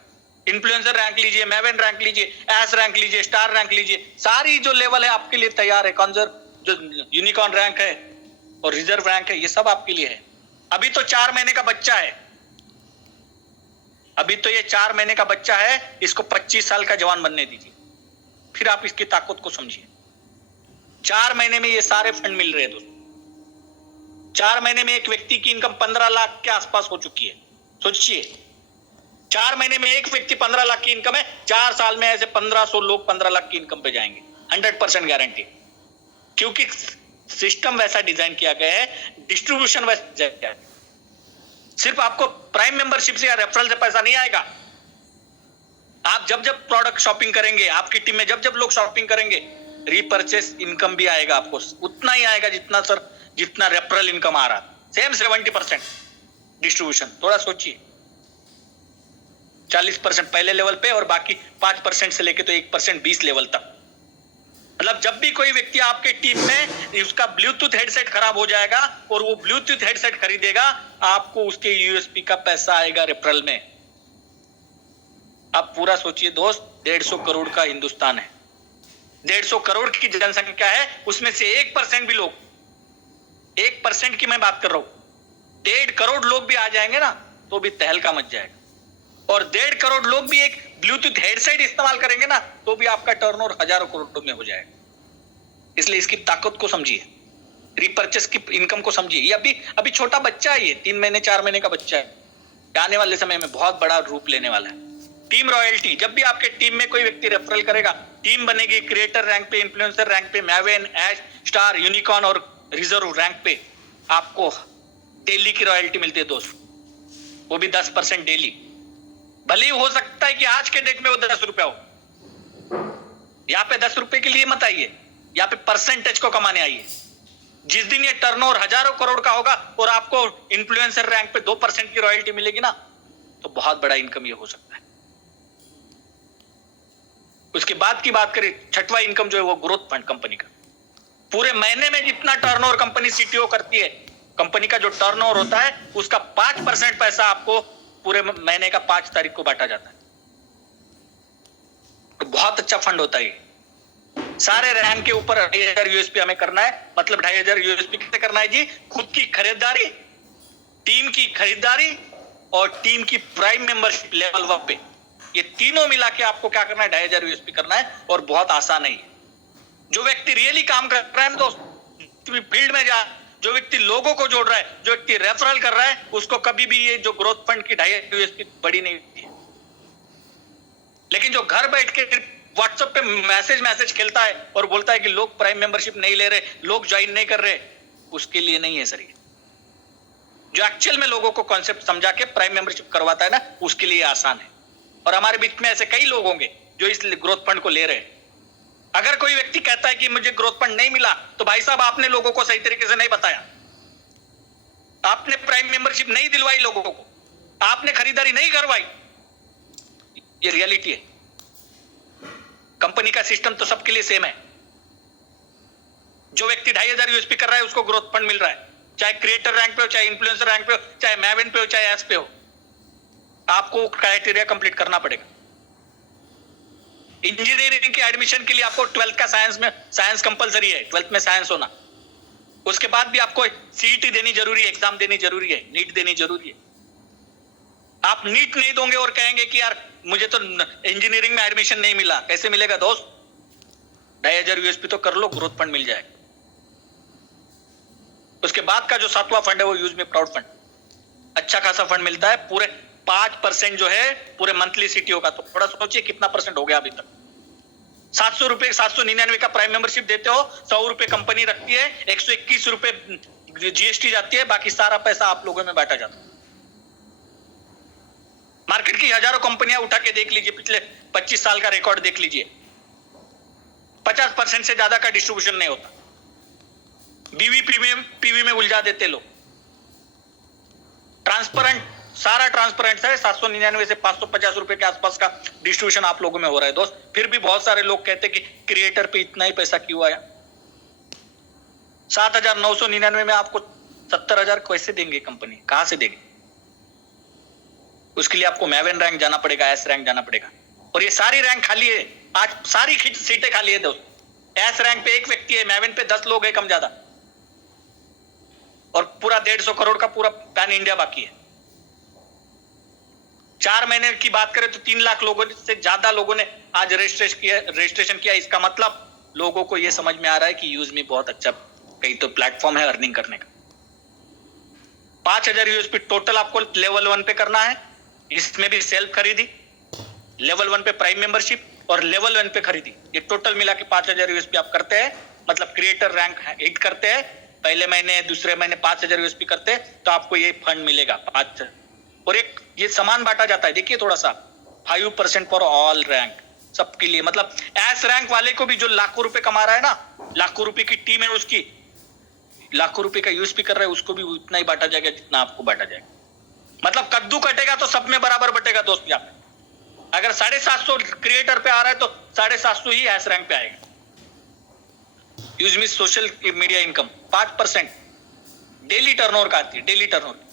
इन्फ्लुएंसर रैंक लीजिए, मैवन रैंक लीजिए, एस रैंक लीजिए, स्टार रैंक लीजिए, सारी जो लेवल है आपके लिए तैयार है। जो यूनिकॉर्न रैंक है और रिजर्व रैंक है, ये सब आपके लिए है। अभी तो 4 महीने का बच्चा है, अभी तो ये 4 महीने का बच्चा है, इसको 25 साल का जवान बनने दीजिए, फिर आप इसकी ताकत को समझिए। 4 महीने में ये सारे फंड मिल रहे हैं दोस्तों। 4 महीने में एक व्यक्ति की इनकम 15 लाख के आसपास हो चुकी है। सोचिए, 4 महीने में एक व्यक्ति 15 लाख की इनकम है, 4 साल में ऐसे 1500 लोग 15 लाख की इनकम पे जाएंगे, 100% गारंटी। क्योंकि सिस्टम वैसा डिजाइन किया गया है, डिस्ट्रीब्यूशन वैसा डिजाइन किया है। सिर्फ आपको प्राइम मेंबरशिप से या रेफरल से पैसा नहीं आएगा। आप जब जब प्रोडक्ट शॉपिंग करेंगे, आपकी टीम में जब जब लोग शॉपिंग करेंगे, रीपर्चेस इनकम भी आएगा आपको, उतना ही आएगा जितना रेफरल इनकम आ रहा। Same 70% distribution. थोड़ा सोचिए, 40% पहले लेवल पे और बाकी 5% से लेके तो 1% 20 लेवल तक। मतलब जब भी कोई व्यक्ति आपके टीम में, उसका ब्लूटूथ हेडसेट खराब हो जाएगा और वो ब्लूटूथ हेडसेट खरीदेगा, आपको उसके यूएसपी का पैसा आएगा रेफरल में। आप पूरा सोचिए दोस्त, 150 करोड़ का हिंदुस्तान है, 150 करोड़ की जनसंख्या है, उसमें से 1% भी लोग, 1% की मैं बात कर रहा हूं, 1.5 करोड़ लोग भी आ जाएंगे ना, तो भी तहलका मच जाएगा। और 1.5 करोड़ लोग भी एक ब्लूटूथ हेडसेट इस्तेमाल करेंगे ना, तो भी आपका टर्नओवर हजारों करोड़ों में हो जाएगा। इसलिए इसकी ताकत को समझिए, रिपर्चेस की इनकम को समझिए। ये अभी छोटा बच्चा है, ये 3 महीने 4 महीने का बच्चा है, आने वाले समय में बहुत बड़ा रूप लेने वाला है। टीम रॉयल्टी, जब भी आपके टीम में कोई व्यक्ति रेफरल करेगा, टीम बनेगी, क्रिएटर रैंक पे, इन्फ्लुएंसर रैंक पे, मैवन, एश, स्टार, यूनिकॉर्न और रिजर्व रैंक पे आपको डेली की रॉयल्टी मिलती है दोस्त, वो भी 10% डेली। भले ही हो सकता है कि आज के डेट में वो 10 रुपया हो, यहाँ पे 10 रुपए के लिए मत आइए, यहाँ पे परसेंटेज को कमाने आइए। जिस दिन ये टर्नओवर हजारों करोड़ का होगा और आपको इन्फ्लुएंसर रैंक पे 2% की रॉयल्टी मिलेगी ना, तो बहुत बड़ा इनकम ये हो सकता है। उसके बाद की बात करें, 6वां इनकम जो है वो ग्रोथ फंड कंपनी का। पूरे महीने में जितना टर्नओवर कंपनी सीटीओ करती है, कंपनी का जो टर्नओवर होता है, उसका 5% पैसा आपको पूरे महीने का 5 तारीख को बांटा जाता है। तो बहुत अच्छा फंड होता है। सारे रैंक के ऊपर 2,500 यूएसपी हमें करना है। मतलब 2,500 यूएसपी कितने करना है जी? खुद की खरीदारी, टीम की खरीदारी और टीम की प्राइम मेंबरशिप लेवल 1 पे, ये तीनों मिला के आपको क्या करना है? 2,500 यूएसपी करना है। और बहुत आसान है। जो व्यक्ति रियली काम कर रहा है ना दोस्त, फील्ड में जा, जो व्यक्ति लोगों को जोड़ रहा है, जो व्यक्ति रेफरल कर रहा है, उसको कभी भी ये जो ग्रोथ फंड की 2,500 यूएसपी बड़ी नहीं होती है। लेकिन जो घर बैठ के व्हाट्सएप पे मैसेज खेलता है और बोलता है कि लोग प्राइम मेंबरशिप नहीं ले रहे, लोग ज्वाइन नहीं कर रहे, उसके लिए नहीं है सर ये। जो एक्चुअल में लोगों को कॉन्सेप्ट समझा के प्राइम मेंबरशिप करवाता है ना, उसके लिए आसान है। और हमारे बीच में ऐसे कई लोग होंगे जो इस ग्रोथ फंड को ले रहे हैं। अगर कोई व्यक्ति कहता है कि मुझे ग्रोथ फंड नहीं मिला, तो भाई साहब आपने लोगों को सही तरीके से नहीं बताया, आपने प्राइम मेंबरशिप नहीं दिलवाई लोगों को, आपने खरीदारी नहीं करवाई। ये रियलिटी है। कंपनी का सिस्टम तो सबके लिए सेम है। जो व्यक्ति 2,500 यूएसपी कर रहा है, उसको ग्रोथ फंड मिल रहा है, चाहे क्रिएटर रैंक पे हो, चाहे इन्फ्लुएंसर रैंक पे हो, चाहे मैवन पे हो, चाहे एस पे हो। आपको क्राइटेरिया कंप्लीट करना पड़ेगा। इंजीनियरिंग के एडमिशन के लिए आपको 12th का साइंस कंपलसरी है, 12th में साइंस होना। उसके बाद भी आपको सीईटी देनी जरूरी है, एग्जाम देनी जरूरी है, नीट देनी जरूरी है। आप नीट नहीं दोगे और कहेंगे कि यार मुझे तो इंजीनियरिंग में एडमिशन नहीं मिला, कैसे मिलेगा दोस्त? 2500 यूएसपी तो कर लो, ग्रोथ फंड मिल जाएगा। उसके बाद का जो 7वां फंड है वो यूज मी प्राउड फंड, अच्छा खासा फंड मिलता है, पूरे 5% जो है पूरे मंथली सीटीओ का। तो थोड़ा सोचिए कितना परसेंट हो गया अभी तक। 700 रुपए 799 का प्राइम मेंबरशिप देते हो, 100 रुपए कंपनी रखती है, 121 रुपए जीएसटी जाती है, बाकी सारा पैसा आप लोगों में बांटा जाता है। मार्केट की हजारों कंपनियां उठा के देख लीजिए, पिछले 25 साल का रिकॉर्ड देख लीजिए, 50% से ज्यादा का डिस्ट्रीब्यूशन नहीं होता। बीवी पीवी में उलझा देते लोग। ट्रांसपेरेंट, सारा ट्रांसपेरेंट है। 799 से 550 रुपए के आसपास का डिस्ट्रीब्यूशन आप लोगों में हो रहा है दोस्त। फिर भी बहुत सारे लोग कहते हैं कि क्रिएटर पे इतना ही पैसा क्यों आया। 7,999 में आपको 70,000 कैसे देंगे कंपनी, कहां से देंगे? उसके लिए आपको मैवन रैंक जाना पड़ेगा, एस रैंक जाना पड़ेगा, और ये सारी रैंक खाली है। आज सारी सीटें खाली है दोस्त। एस रैंक पे एक व्यक्ति है, मैवन पे 10 लोग है कम ज्यादा, और पूरा 150 करोड़ का पूरा पैन इंडिया बाकी है। 4 महीने की बात करें तो 3 लाख लोगों से ज्यादा लोगों ने आज रजिस्ट्रेशन किया। इसका मतलब लोगों को यह समझ में आ रहा है कि यूज मी बहुत अच्छा कहीं तो प्लेटफॉर्म है अर्निंग करने का। 5000 यूएसपी टोटल आपको लेवल 1 पे करना है। इसमें भी सेल्फ खरीदी, लेवल 1 पे प्राइम मेंबरशिप और लेवल 1 पे खरीदी, ये टोटल मिला के 5000 यूएसपी आप करते हैं। मतलब क्रिएटर रैंक हिट करते हैं, पहले महीने दूसरे महीने 5000 यूएसपी करते हैं तो आपको ये फंड मिलेगा 5। और एक ये सामान बांटा जाता है, देखिए थोड़ा सा, 5% फॉर ऑल रैंक, सबके लिए। मतलब एस रैंक वाले को भी जो लाखों रुपए कमा रहा है ना, लाखों रुपए की टीम है उसकी, लाखों रुपए का यूएसपी कर रहा है, उसको भी उतना ही बांटा जाएगा जितना आपको बांटा जाएगा। मतलब कद्दू कटेगा तो सब में बराबर बटेगा दोस्त। यहाँ पे अगर 750 क्रिएटर पे आ रहा है तो 750 ही एस रैंक पे आएगा। Use me social media income 5% daily turnover का आती है, डेली टर्नओवर।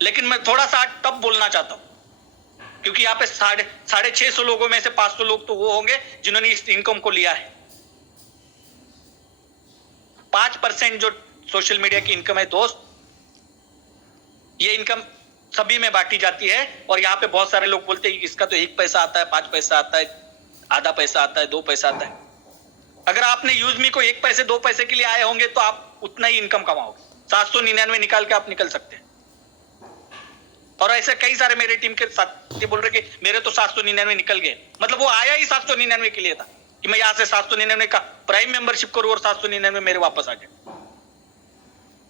लेकिन मैं थोड़ा सा तब बोलना चाहता हूं क्योंकि यहाँ पे 650 लोगों में से 500 लोग तो वो होंगे जिन्होंने इस इनकम को लिया है। 5% जो सोशल मीडिया की इनकम है दोस्त, ये इनकम सभी में बांटी जाती है। और यहाँ पे बहुत सारे लोग बोलते हैं कि इसका तो 1 पैसा आता है, 5 पैसा आता है, आधा पैसा आता है, 2 पैसा आता है। अगर आपने यूज मी को 1 पैसे 2 पैसे के लिए आए होंगे तो आप उतना ही इनकम कमाओगे। 799 निकाल के आप निकल सकते हैं। और ऐसे कई सारे मेरे टीम के साथी बोल रहे कि मेरे तो 799 निकल गए। मतलब वो आया ही 799 के लिए था कि मैं यहाँ से 799 का प्राइम मेंबरशिप करूं और 799 मेरे वापस आ जाए।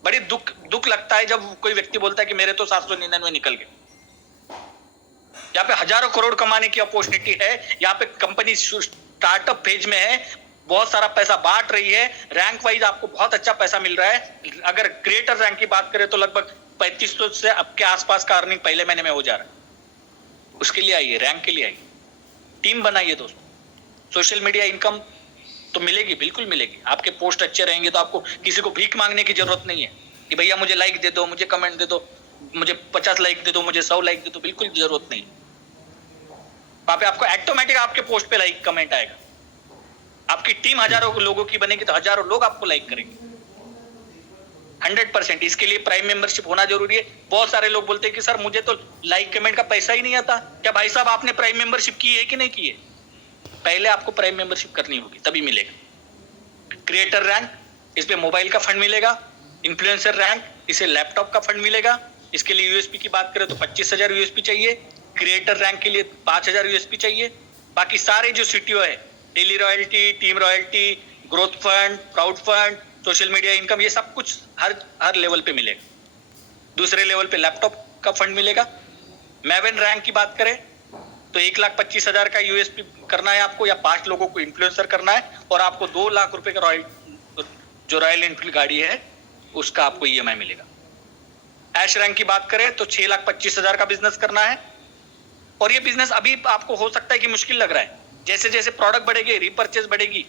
बड़ी दुख लगता है जब कोई व्यक्ति बोलता है कि मेरे तो 799 निकल गए। यहाँ पे हजारों करोड़ कमाने की अपॉर्चुनिटी है। यहाँ पे कंपनी स्टार्टअप फेज में है, बहुत सारा पैसा बांट रही है, रैंक वाइज आपको बहुत अच्छा पैसा मिल रहा है। अगर क्रिएटर रैंक की बात करें तो लगभग 3500 से अब के आसपास का अर्निंग पहले महीने में हो जा रहा है। उसके लिए आइए, रैंक के लिए आइए, टीम बनाइए दोस्तों। सोशल मीडिया इनकम तो मिलेगी, बिल्कुल मिलेगी। आपके पोस्ट अच्छे रहेंगे तो आपको किसी को भीख मांगने की जरूरत नहीं है कि भैया मुझे लाइक दे दो, मुझे कमेंट दे दो, मुझे 50 लाइक दे दो, मुझे 100 लाइक दे दो, बिल्कुल जरूरत नहीं। वहां पे आपको ऑटोमेटिक आपके पोस्ट पे लाइक कमेंट आएगा। आपकी टीम हजारों लोगों की बनेगी तो हजारों लोग आपको लाइक करेंगे 100%। इसके लिए प्राइम मेंबरशिप होना जरूरी है। बहुत सारे लोग बोलते हैं कि सर मुझे तो लाइक कमेंट का पैसा ही नहीं आता। क्या भाई साहब आपने प्राइम मेंबरशिप की है कि नहीं की है? पहले आपको प्राइम मेंबरशिप करनी होगी तभी मिलेगा। क्रिएटर रैंक, इस पे मोबाइल का फंड मिलेगा। इन्फ्लुएंसर रैंक, इसे लैपटॉप का फंड मिलेगा। इसके लिए यूएसपी की बात करें तो 25,000 यूएसपी चाहिए। क्रिएटर रैंक के लिए 5,000 यूएसपी चाहिए। बाकी सारे जो सीटीओ है, daily royalty, team royalty, growth fund, proud fund, social media income, ये सब कुछ हर लेवल पे मिलेगा। दूसरे लेवल पे लैपटॉप का फंड मिलेगा। मैवन रैंक की बात करें तो 1,25,000 का यूएसपी करना है आपको, या 5 लोगों को इन्फ्लुएंसर करना है, और आपको 2 लाख रुपए का जो रॉयल एनफील्ड गाड़ी है उसका आपको ईएमआई मिलेगा। ऐश रैंक की बात करें तो 6,25,000 का बिजनेस करना है। और ये बिजनेस अभी आपको हो सकता है कि मुश्किल लग रहा है, जैसे जैसे प्रोडक्ट बढ़ेगी, रिपर्चेज बढ़ेगी,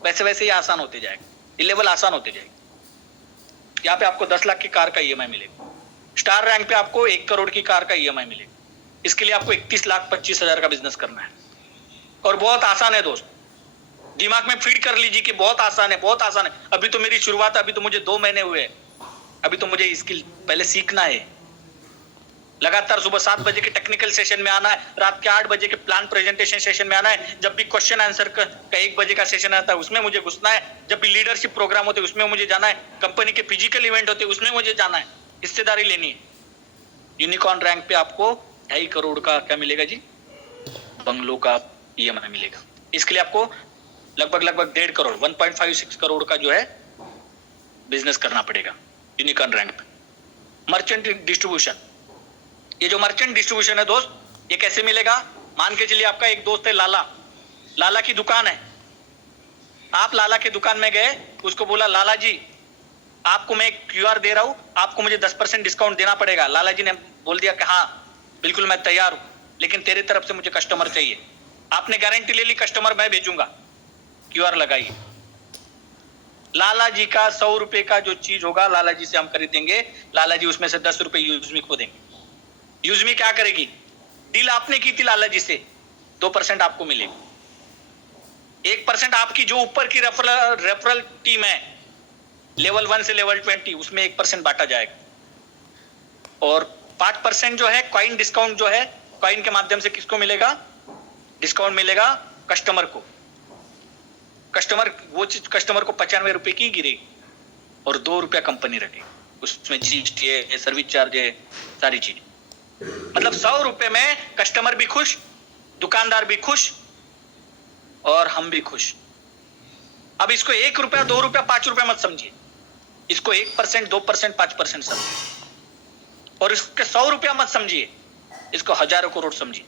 वैसे वैसे ये आसान होते जाएगा, ये लेवल आसान होते जाएगा। यहाँ पे आपको 10 लाख की कार का ईएमआई मिलेगा। स्टार रैंक पे आपको 1 करोड़ की कार का ईएमआई मिलेगा। इसके लिए आपको 31,25,000 का बिजनेस करना है और बहुत आसान है दोस्त। दिमाग में फीड कर लीजिए कि बहुत आसान है, बहुत आसान है। अभी तो मेरी शुरुआत है, अभी तो मुझे 2 महीने हुए हैं, अभी तो मुझे स्किल पहले सीखना है। लगातार सुबह 7 बजे के टेक्निकल सेशन में आना है, रात के 8 बजे के प्लान प्रेजेंटेशन सेशन में आना है, जब भी क्वेश्चन आंसर का 1 बजे का सेशन आता है उसमें मुझे घुसना है, जब भी लीडरशिप प्रोग्राम होते हैं उसमें मुझे जाना है, कंपनी के फिजिकल इवेंट होते हैं उसमें मुझे जाना है, हिस्सेदारी लेनी है। यूनिकॉर्न रैंक पे आपको 2.5 करोड़ का क्या मिलेगा जी, बंगलों का ईएमआई मिलेगा। इसके लिए आपको लगभग 1.5 करोड़ 1.56 करोड़ का जो है बिजनेस करना पड़ेगा यूनिकॉर्न रैंक पे। मर्चेंट डिस्ट्रीब्यूशन, ये जो मर्चेंट डिस्ट्रीब्यूशन है दोस्त, ये कैसे मिलेगा? मान के चलिए आपका एक दोस्त है लाला, लाला की दुकान है, आप लाला की दुकान में गए, उसको बोला लाला जी आपको मैं एक क्यूआर दे रहा हूं, आपको मुझे 10% डिस्काउंट देना पड़ेगा। लाला जी ने बोल दिया कि हाँ बिल्कुल मैं तैयार हूं, लेकिन तेरे तरफ से मुझे कस्टमर चाहिए। आपने गारंटी ले ली कस्टमर मैं भेजूंगा, क्यूआर लगाइए। लाला जी का 100 रुपए का जो चीज होगा लाला जी से हम खरीदेंगे, लाला जी उसमें से 10 रुपए यूजमी को देंगे। यूजमी क्या करेगी? डील आपने की थी लाला जी से, 2% आपको मिलेगा। 1% आपकी जो ऊपर की रेफरल टीम है लेवल 1 से लेवल 20, उसमें 1% बांटा जाएगा। और 5% जो है कॉइन डिस्काउंट जो है, कॉइन के माध्यम से किसको मिलेगा? डिस्काउंट मिलेगा कस्टमर को। कस्टमर वो चीज कस्टमर को 95 रुपए की गिरेगी और 2 रुपया कंपनी रखेगी, उसमें जीएसटी है, सर्विस चार्ज है, सारी चीज। मतलब 100 रुपए में कस्टमर भी खुश, दुकानदार भी खुश और हम भी खुश। अब इसको 1 रुपया 2 रुपया 5 रुपया मत समझिए, इसको 1% 2% 5% समझिए और इसके 100 रुपया मत समझिए, इसको हजारों करोड़ समझिए।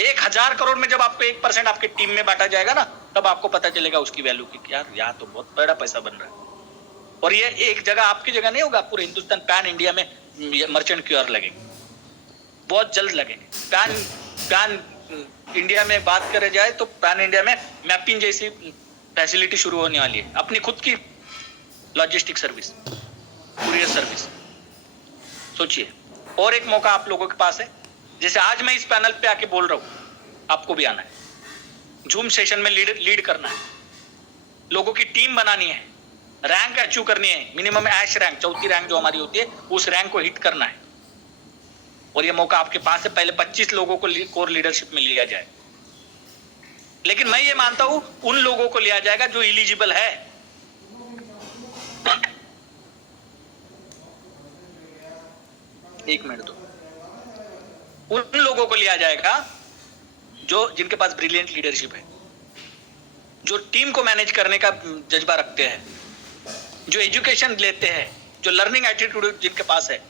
1000 करोड़ में जब आपको 1% आपके टीम में बांटा जाएगा ना, तब आपको पता चलेगा उसकी वैल्यू की। यार यहाँ तो बहुत बड़ा पैसा बन रहा है। और ये एक जगह आपकी जगह नहीं होगा, पूरे हिंदुस्तान पैन इंडिया में मर्चेंट क्यूआर लगेंगे, बहुत जल्द लगेंगे। पैन इंडिया में बात करे जाए तो पैन इंडिया में मैपिंग जैसी फैसिलिटी शुरू होने वाली है, अपनी खुद की लॉजिस्टिक सर्विस, कुरियर सर्विस। सोचिए, और एक मौका आप लोगों के पास है, जैसे आज मैं इस पैनल पे आके बोल रहा हूं, आपको भी आना है, जूम सेशन में लीड करना है, लोगों की टीम बनानी है, रैंक अचीव करनी है, मिनिमम ऐश रैंक, 4थी रैंक जो हमारी होती है उस रैंक को हिट करना है। और ये मौका आपके पास है, पहले 25 लोगों को कोर लीडरशिप में लिया जाए। लेकिन मैं ये मानता हूं उन लोगों को लिया जाएगा जो एलिजिबल है। एक मिनट दो। उन लोगों को लिया जाएगा जो जिनके पास ब्रिलियंट लीडरशिप है, जो टीम को मैनेज करने का जज्बा रखते हैं, जो एजुकेशन लेते हैं, जो लर्निंग एटीट्यूड जिनके पास है,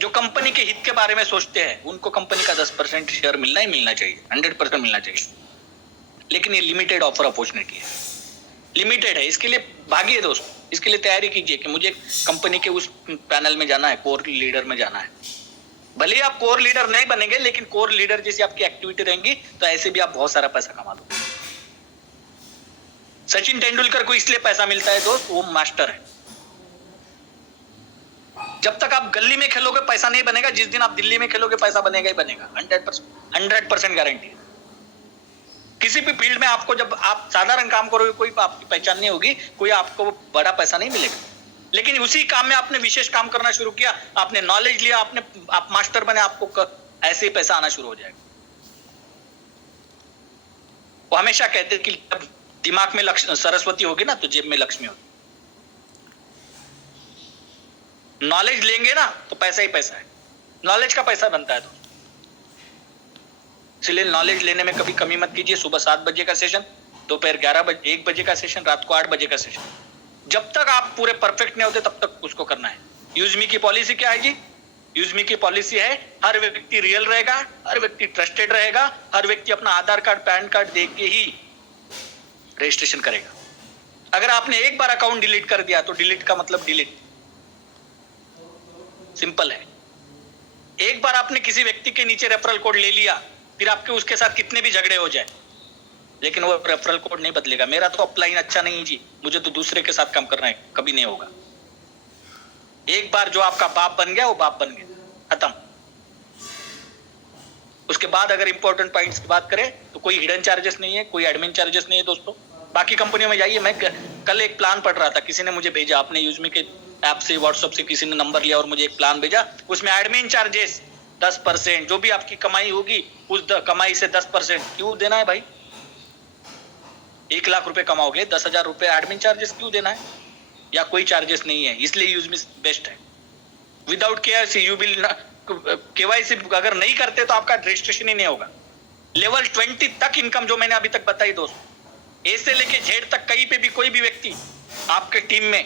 जो कंपनी के हित के बारे में सोचते हैं, उनको कंपनी का 10% शेयर मिलना ही मिलना चाहिए, 100% मिलना चाहिए। लेकिन ये लिमिटेड ऑफर अपॉर्चुनिटी है, लिमिटेड है। इसके लिए भागिए दोस्त, इसके लिए तैयारी कीजिए कि मुझे कंपनी के उस पैनल में जाना है, कोर लीडर में जाना है। भले आप कोर लीडर नहीं बनेंगे, लेकिन कोर लीडर जैसी आपकी एक्टिविटी रहेंगी तो ऐसे भी आप बहुत सारा पैसा कमा दोगे। सचिन तेंदुलकर को इसलिए पैसा मिलता है दोस्त, वो मास्टर है। जब तक आप गली में खेलोगे पैसा नहीं बनेगा, जिस दिन आप दिल्ली में खेलोगे पैसा बनेगा ही बनेगा, 100% गारंटी है। किसी भी फील्ड में आपको, जब आप साधारण काम करोगे, कोई आपकी पहचान नहीं होगी, कोई आपको बड़ा पैसा नहीं मिलेगा। लेकिन उसी काम में आपने विशेष काम करना शुरू किया, आपने नॉलेज लिया, आप मास्टर बने, आपको ऐसे ही पैसा आना शुरू हो जाएगा। वो हमेशा कहते हैं कि जब दिमाग में सरस्वती होगी ना तो जेब में लक्ष्मी होगी। नॉलेज लेंगे ना तो पैसा ही पैसा है, नॉलेज का पैसा बनता है। तो इसलिए नॉलेज लेने में कभी कमी मत कीजिए। सुबह 7 बजे का सेशन, दोपहर 1 बजे का सेशन, रात को 8 बजे का सेशन। जब तक आप पूरे परफेक्ट नहीं होते तब तक उसको करना है। यूजमी की पॉलिसी क्या है जी? यूजमी की पॉलिसी है हर व्यक्ति रियल रहेगा, हर व्यक्ति ट्रस्टेड रहेगा, हर व्यक्ति अपना आधार कार्ड पैन कार्ड देख के ही रजिस्ट्रेशन करेगा। अगर आपने एक बार अकाउंट डिलीट कर दिया तो डिलीट का मतलब डिलीट, सिंपल है। एक बार आपने किसी व्यक्ति के नीचे रेफरल कोड ले लिया, फिर आपके उसके साथ कितने भी झगड़े हो जाए, लेकिन वो रेफरल कोड नहीं बदलेगा। मेरा तो अपलाइन अच्छा नहीं जी, मुझे तो दूसरे के साथ काम करना है, कभी नहीं होगा। एक बार जो आपका बाप बन गया वो बाप बन गया, खत्म। उसके बाद अगर इंपॉर्टेंट पॉइंट्स की बात करें तो कोई हिडन चार्जेस नहीं है, कोई एडमिन चार्जेस नहीं है दोस्तों। बाकी कंपनियों में जाइए, मैं कल एक प्लान पढ़ रहा था, किसी ने मुझे भेजा, अपने यूजमी के ऐप से व्हाट्सएप से किसी ने नंबर लिया और मुझे एक प्लान भेजा, उसमें एडमिन चार्जेस 10%, जो भी आपकी कमाई होगी उस कमाई से 10% क्यों देना है भाई? 1 लाख रुपए कमाओगे, 10,000 रुपए एडमिन चार्जेस क्यों देना है? या कोई चार्जेस नहीं है, इसलिए यूजमी बेस्ट है। Without KYC you will, KYC अगर नहीं करते तो आपका रजिस्ट्रेशन ही नहीं होगा। लेवल 20 तक इनकम जो मैंने अभी तक बताई दोस्तों, ए से लेके जेड तक, कहीं पे भी कोई भी व्यक्ति आपके टीम में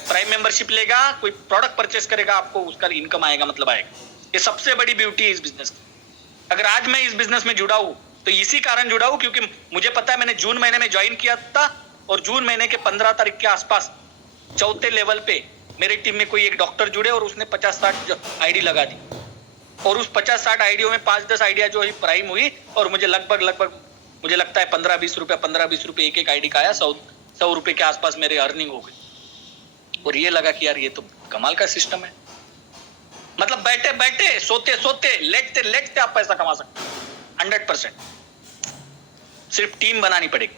प्राइम मेंबरशिप लेगा, कोई प्रोडक्ट परचेस करेगा, आपको उसका इनकम आएगा, मतलब आएगा। ये सबसे बड़ी ब्यूटी है इस बिजनेस की। अगर आज मैं इस बिजनेस में जुड़ा हूं तो इसी कारण जुड़ा हूं क्योंकि मुझे पता है, मैंने जून महीने में ज्वाइन किया था और जून महीने के 15 तारीख के आसपास चौथे लेवल पे मेरी टीम में कोई एक डॉक्टर जुड़े और उसने 50-60 आईडी लगा दी, और उस 50-60 आईडियों में 5-10 आइडिया जो ही प्राइम हुई, और मुझे लगभग मुझे लगता है 15-20 रुपए एक आईडी का आया, 100 रुपए के आसपास मेरे अर्निंग हो गई। और ये लगा कि यार ये तो कमाल का सिस्टम है, मतलब बैठे बैठे सोते लेटते आप पैसा कमा सकते हैं 100%। सिर्फ टीम बनानी पड़ेगी।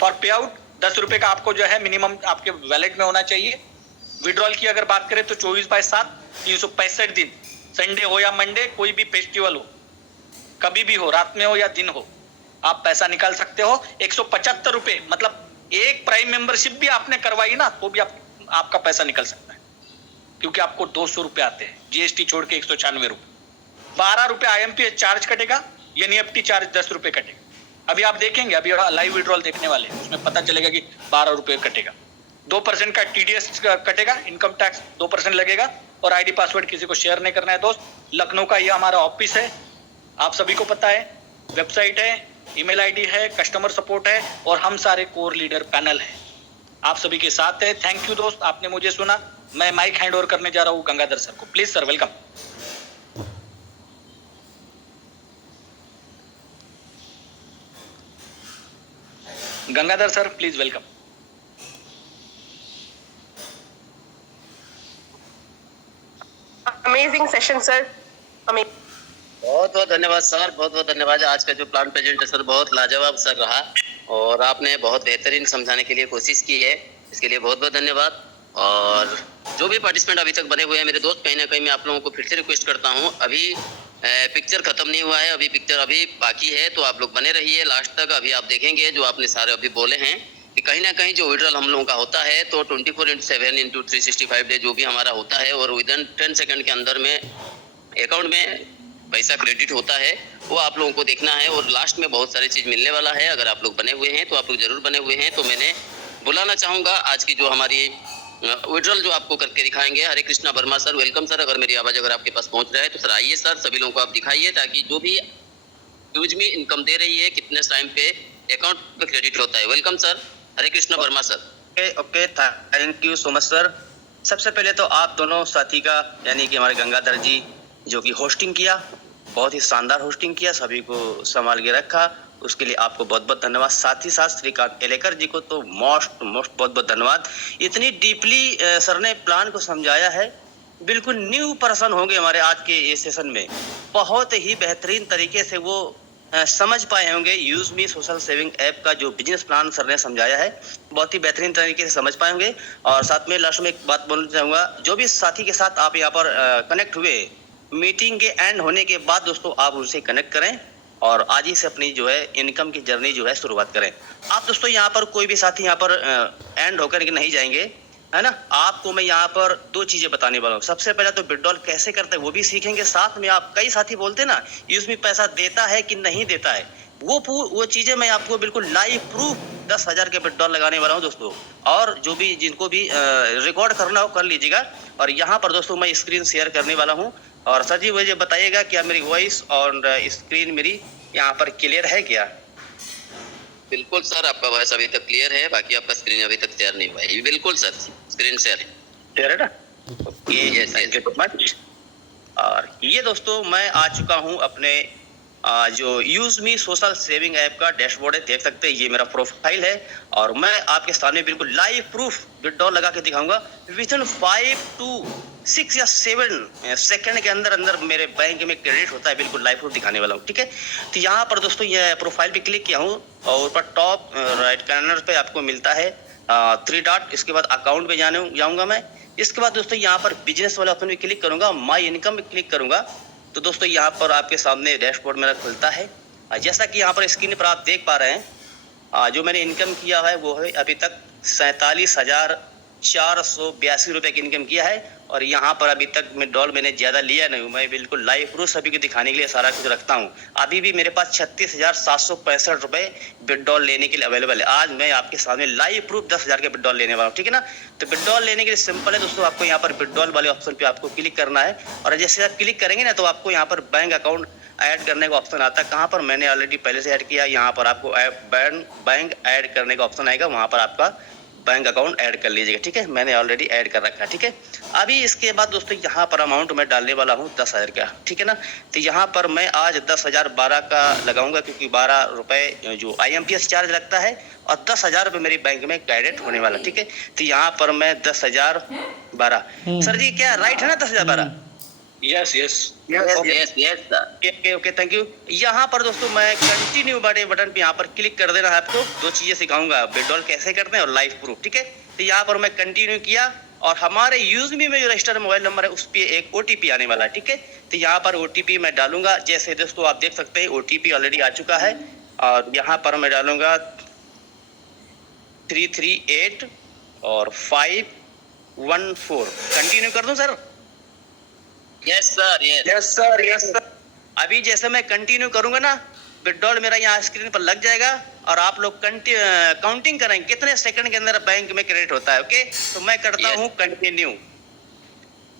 फॉर पे आउट 10 रुपए का आपको जो है मिनिमम आपके वैलेट में होना चाहिए। विड्रॉल की अगर बात करें तो 24/7 365 दिन, संडे हो या मंडे, कोई भी फेस्टिवल हो, कभी भी हो, रात में हो या दिन हो, आप पैसा निकाल सकते हो। 175 रुपए, मतलब एक प्राइम मेंबरशिप भी आपने करवाई ना तो भी आपका पैसा निकल सकता है, क्योंकि आपको 200 रुपए आते हैं, जीएसटी छोड़ के 196 रुपए। 12 रुपए IMPS चार्ज कटेगा, एनईएफटी चार्ज 10 रुपए कटेगा। अभी आप देखेंगे, अभी लाइव विड्रॉल देखने वाले हैं, उसमें पता चलेगा कि 12 रुपए कटेगा। 2% का TDS कटेगा, इनकम टैक्स 2% लगेगा, और आईडी पासवर्ड किसी को शेयर नहीं करना है दोस्त। लखनऊ का ये हमारा ऑफिस है, आप सभी को पता है, वेबसाइट है, ईमेल आईडी है, कस्टमर सपोर्ट है, और हम सारे कोर लीडर पैनल है, आप सभी के साथ है। थैंक यू दोस्त, आपने मुझे सुना। मैं माइक हैंड ओवर करने जा रहा हूँ गंगाधर सर को। Please sir, welcome. Gangadhar sir please welcome. Amazing session sir, बहुत बहुत धन्यवाद सर, बहुत बहुत धन्यवाद। आज का जो प्लान प्रेजेंटेशन बहुत लाजवाब सर रहा, और आपने बहुत बेहतरीन समझाने के लिए कोशिश की है, इसके लिए बहुत बहुत धन्यवाद। और जो भी पार्टिसिपेंट अभी तक बने हुए हैं मेरे दोस्त, कहीं ना कहीं मैं आप लोगों को फिर से रिक्वेस्ट करता हूं, अभी पिक्चर खत्म नहीं हुआ है, अभी पिक्चर अभी बाकी है, तो आप लोग बने रहिए लास्ट तक। अभी आप देखेंगे जो आपने सारे अभी बोले हैं कि कहीं ना कहीं जो विड्रॉल हम लोगों का होता है तो 24/7 × 365 डे जो भी हमारा होता है, और विदिन 10 सेकंड के अंदर में अकाउंट में पैसा क्रेडिट होता है, वो आप लोगों को देखना है। और लास्ट में बहुत सारी चीज़ मिलने वाला है। अगर आप लोग बने हुए हैं तो आप लोग जरूर बने हुए हैं, तो मैंने बुलाना चाहूँगा आज की जो हमारी विड्रॉल जो आपको करके दिखाएंगे, Hare Krishna Verma sir, welcome sir. अगर मेरी आवाज़ अगर आपके पास पहुँच रहा है तो सर आइए सर, सभी लोगों को आप दिखाइए, ताकि जो भी यूज में इनकम दे रही है कितने टाइम पे अकाउंट पे क्रेडिट होता है। Welcome sir, Hare Krishna Verma sir. Okay, thank you so much sir. सबसे पहले तो आप दोनों साथी का, यानी कि हमारे गंगाधर जी जो कि होस्टिंग किया, बहुत ही शानदार होस्टिंग किया, सभी को संभाल के रखा, उसके लिए आपको बहुत बहुत धन्यवाद। साथ ही साथ श्रीकांत एलेकर जी को तो मोस्ट बहुत बहुत धन्यवाद। इतनी डीपली सर ने प्लान को समझाया है, बिल्कुल न्यू पर्सन होंगे हमारे आज के ये सेशन में। बहुत ही बेहतरीन तरीके से वो समझ पाए होंगे use me social saving app का जो बिजनेस प्लान सर ने समझाया है, बहुत ही बेहतरीन तरीके से समझ पाए होंगे। और साथ में लास्ट में एक बात बोलना चाहूँगा, जो भी साथी के साथ आप यहाँ पर कनेक्ट हुए, मीटिंग के एंड होने के बाद दोस्तों आप उनसे कनेक्ट करें और आज ही से अपनी जो है इनकम की जर्नी जो है शुरुआत करें। आप दोस्तों यहाँ पर कोई भी साथी यहाँ पर एंड होकर के नहीं जाएंगे, है ना। आपको मैं यहाँ पर दो चीजें बताने वाला हूँ। सबसे पहले तो विड्रॉल कैसे करते हैं वो भी सीखेंगे, साथ में आप कई साथी बोलते हैं ना यूज में पैसा देता है कि नहीं देता है, वो चीजें मैं आपको बिल्कुल लाइव प्रूफ 10,000 के विड्रॉल लगाने वाला हूँ दोस्तों। और जो भी जिनको भी रिकॉर्ड करना हो कर लीजिएगा। और यहाँ पर दोस्तों मैं स्क्रीन शेयर करने वाला हूँ, और सर जी मुझे बताइएगा क्या मेरी वॉइस और स्क्रीन मेरी यहाँ पर क्लियर है क्या? बिल्कुल सर, आपका वॉइस अभी तक क्लियर है, बाकी आपका स्क्रीन अभी तक शेयर नहीं हुआ है। बिल्कुल सर, स्क्रीन शेयर है, क्लियर है ना? Okay, thank you so much. और ये दोस्तों मैं आ चुका हूँ अपने जो use me social saving app का डैशबोर्ड है, देख सकते हैं ये मेरा प्रोफाइल है और मैं आपके सामने बिल्कुल लाइव प्रूफ विड्रॉल लगा के दिखाऊंगा। विद इन 5 to 6 या 7 सेकंड के अंदर अंदर मेरे बैंक में क्रेडिट होता है, बिल्कुल लाइव प्रूफ दिखाने वाला हूँ, ठीक है। तो यहाँ पर दोस्तों ये प्रोफाइल पे क्लिक किया हूँ और ऊपर टॉप राइट कॉर्नर पे आपको मिलता है 3 डॉट। इसके बाद अकाउंट पे जाऊंगा मैं। इसके बाद दोस्तों यहाँ पर बिजनेस वाले ऑप्शन पे क्लिक करूंगा, माई इनकम पे क्लिक करूंगा तो दोस्तों यहाँ पर आपके सामने डैशबोर्ड मेरा खुलता है। जैसा कि यहाँ पर स्क्रीन पर आप देख पा रहे हैं, जो मैंने इनकम किया है वो है अभी तक 47,482 रुपये की इनकम किया है और यहाँ पर अभी तक विड्रॉल मैंने ज़्यादा लिया नहीं हूँ। मैं बिल्कुल लाइव प्रूफ सभी को दिखाने के लिए सारा कुछ रखता हूँ। अभी भी मेरे पास 36,765 रुपये विड्रॉल लेने के लिए अवेलेबल है। आज मैं आपके सामने लाइव प्रूफ 10,000 के विड्रॉल लेने वाला हूँ, ठीक है ना। तो विड्रॉल लेने के लिए सिंपल है दोस्तों, आपको यहाँ पर विड्रॉल वाले ऑप्शन पर आपको क्लिक करना है और जैसे आप क्लिक करेंगे ना तो आपको यहाँ पर बैंक अकाउंट ऐड करने का ऑप्शन आता है। कहाँ पर मैंने ऑलरेडी पहले से ऐड किया, यहाँ पर आपको बैंक ऐड करने का ऑप्शन आएगा, वहाँ पर आपका बैंक अकाउंट ऐड कर लीजिएगा, ठीक है। मैंने ऑलरेडी ऐड कर रखा है, ठीक है। अभी इसके बाद दोस्तों यहाँ पर अमाउंट मैं डालने वाला हूँ 10,000 का, ठीक है ना। तो यहाँ पर मैं आज 10,012 का लगाऊंगा क्योंकि 12 रुपये जो IMPS चार्ज लगता है और 10,000 रुपये मेरी बैंक में क्रेडिट होने वाला, ठीक है। तो यहाँ पर मैं 10,012 सर जी क्या राइट है ना 10,012? Yes yes okay thank you. यहाँ पर दोस्तों मैं कंटिन्यू बटन पे यहाँ पर क्लिक कर देना है आपको। 2 चीजें सिखाऊंगा, विड्रॉल कैसे करते हैं और लाइव प्रूफ, ठीक है। तो यहाँ पर मैं कंटिन्यू किया और हमारे यूजमी में जो रजिस्टर्ड मोबाइल नंबर है उस पर एक OTP आने वाला है, ठीक है। तो यहाँ पर OTP मैं डालूंगा। जैसे दोस्तों आप देख सकते हैं OTP ऑलरेडी आ चुका है और यहाँ पर मैं डालूंगा 338 और 514। कंटिन्यू कर दूं सर? Yes sir. अभी जैसे मैं कंटिन्यू करूंगा ना विड्रॉल मेरा यहाँ स्क्रीन पर लग जाएगा और आप लोग काउंटिंग करेंगे कितने सेकंड के अंदर बैंक में क्रेडिट होता है, ओके। तो मैं करता हूँ कंटिन्यू।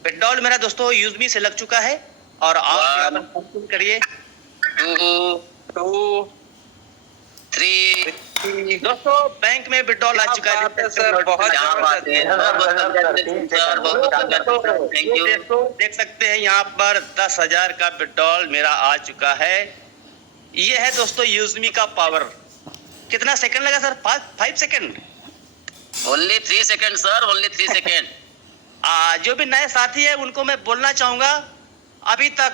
विड्रॉल मेरा दोस्तों यूजमी से लग चुका है और आप काउंटिंग करिए 2 3 दोस्तों बैंक में विड्रॉल आ चुका है सर। बहुत थैंक यू। देख सकते हैं यहाँ पर 10,000 का विड्रॉल मेरा आ चुका है। ये है दोस्तों यूजमी का पावर। कितना सेकंड लगा sir? 5 second? Only 3 second sir, only 3 second. जो भी नए साथी है उनको मैं बोलना चाहूंगा, अभी तक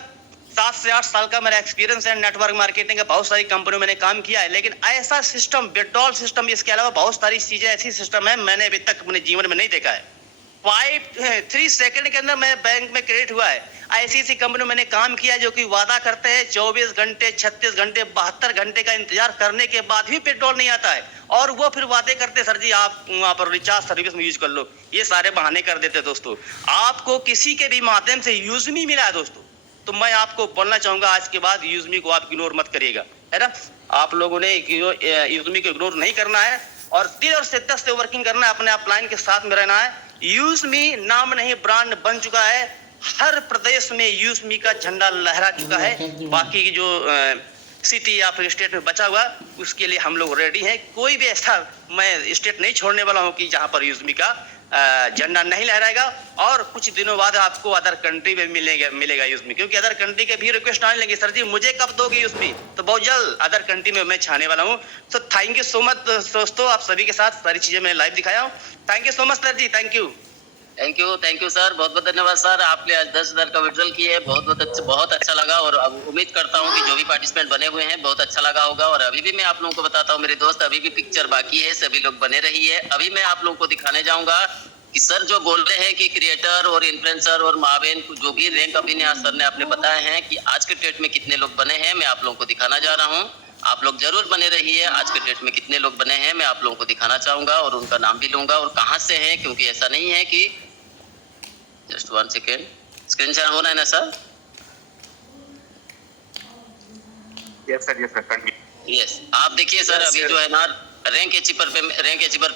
7 से 8 साल का मेरा एक्सपीरियंस है नेटवर्क मार्केटिंग का। बहुत सारी कंपनियों में मैंने काम किया है, लेकिन ऐसा सिस्टम विड्रॉल सिस्टम इसके अलावा बहुत सारी चीजें ऐसी सिस्टम है मैंने अभी तक अपने जीवन में नहीं देखा है। 3 सेकंड के अंदर मैं बैंक में क्रेडिट हुआ है। ऐसी कंपनी मैंने काम किया जो कि वादा करते हैं 24 घंटे 36 घंटे 72 घंटे का इंतजार करने के बाद भी पेट्रोल नहीं आता है और वो फिर वादे करते सर जी आप वहाँ पर रिचार्ज सर्विस में यूज कर लो। ये सारे बहाने कर देते दोस्तों। आपको किसी के भी माध्यम से यूजमी मिला है दोस्तों, तो मैं आपको बोलना चाहूंगा आज के बाद यूजमी को आप इग्नोर मत करिएगा, है ना। आप लोगों ने यूजमी को इग्नोर नहीं करना है और दिल और शिद्दत से वर्किंग करना है, अपने अपलाइन के साथ में रहना है। यूजमी नाम नहीं ब्रांड बन चुका है, हर प्रदेश में यूजमी का झंडा लहरा चुका है। बाकी की जो सिटी या फिर स्टेट में बचा हुआ उसके लिए हम लोग रेडी हैं। कोई भी ऐसा मैं स्टेट नहीं छोड़ने वाला हूँ कि जहाँ पर यूजमी का झंडा नहीं लहराएगा। और कुछ दिनों बाद आपको अदर कंट्री में मिलेगा यूजमी, क्योंकि अदर कंट्री के भी रिक्वेस्ट आने लगे सर जी मुझे कब दोगे यूजमी। तो बहुत जल्द अदर कंट्री में मैं छाने वाला हूँ। तो थैंक यू सो मच दोस्तों, आप सभी के साथ सारी चीजें मैं लाइव दिखाया हूँ। Thank you so much sir ji, thank you sir. बहुत बहुत धन्यवाद सर। आपने आज 10,000 का विड्रॉल किए, बहुत अच्छा लगा और अब उम्मीद करता हूँ कि जो भी पार्टिसिपेंट बने हुए हैं बहुत अच्छा लगा होगा। और अभी भी मैं आप लोगों को बताता हूँ मेरे दोस्त, अभी भी पिक्चर बाकी है, सभी लोग बने रहिए। अभी मैं आप लोगों को दिखाने जाऊंगा कि सर जो बोल रहे हैं कि क्रिएटर और इन्फ्लुएंसर और मावेन जो भी रैंक अभी सर ने आपने बताए हैं कि आज के डेट में कितने लोग बने हैं, मैं आप लोगों को दिखाना जा रहा हूँ। आप लोग जरूर बने रहिए। आज के डेट में कितने लोग बने हैं मैं आप लोगों को दिखाना चाहूंगा और उनका नाम भी लूंगा और कहाँ से हैं, क्योंकि ऐसा नहीं है कि जस्ट 1 सेकेंड स्क्रीन शेयर हो रहा है ना सर? यस सर यस आप देखिए सर, अभी जो है ना रैंक अचीवर पे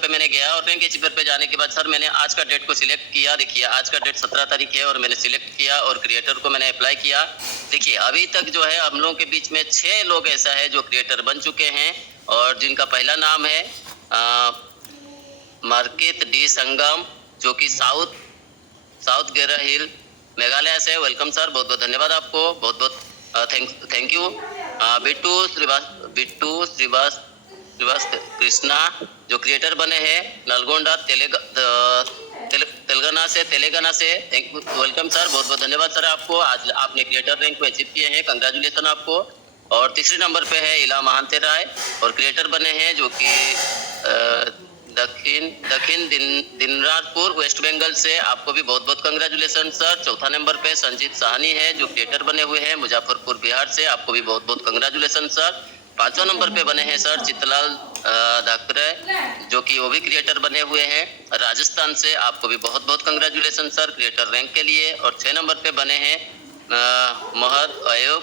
मैंने गया और रैंक अचीवर पे जाने के बाद सर मैंने आज का डेट को सिलेक्ट किया। देखिए आज का डेट 17 तारीख है और मैंने सिलेक्ट किया और क्रिएटर को मैंने अप्लाई किया। देखिए अभी तक जो है हम लोगों के बीच में 6 लोग ऐसा है जो क्रिएटर बन चुके हैं और जिनका पहला नाम है मार्केट डी संगम, जो कि साउथ गेरा हिल मेघालय से। वेलकम सर, बहुत बहुत धन्यवाद आपको, बहुत बहुत थैंक यू। बिट्टू श्रीवास कृष्णा जो क्रिएटर बने हैं नलगोंडा तेलंगाना से थैंक यू, वेलकम सर, बहुत बहुत धन्यवाद सर आपको। आज आपने क्रिएटर रैंक को अचीव किए हैं, कंग्रेचुलेसन आपको। और तीसरे नंबर पे है इला महांते राय और क्रिएटर बने हैं जो कि दक्षिण दिनाजपुर वेस्ट बंगाल से, आपको भी बहुत बहुत कंग्रेचुलेसन सर। चौथा नंबर पे संजीत साहनी है जो क्रिएटर बने हुए हैं मुजफ्फरपुर बिहार से, आपको भी बहुत बहुत कंग्रेचुलेसन सर। पांचवा नंबर पे बने हैं सर चित्तलाल धाकरे जो कि वो भी क्रिएटर बने हुए हैं राजस्थान से, आपको भी बहुत बहुत कंग्रेचुलेसन सर क्रिएटर रैंक के लिए। और 6 नंबर पे बने हैं महद अयूब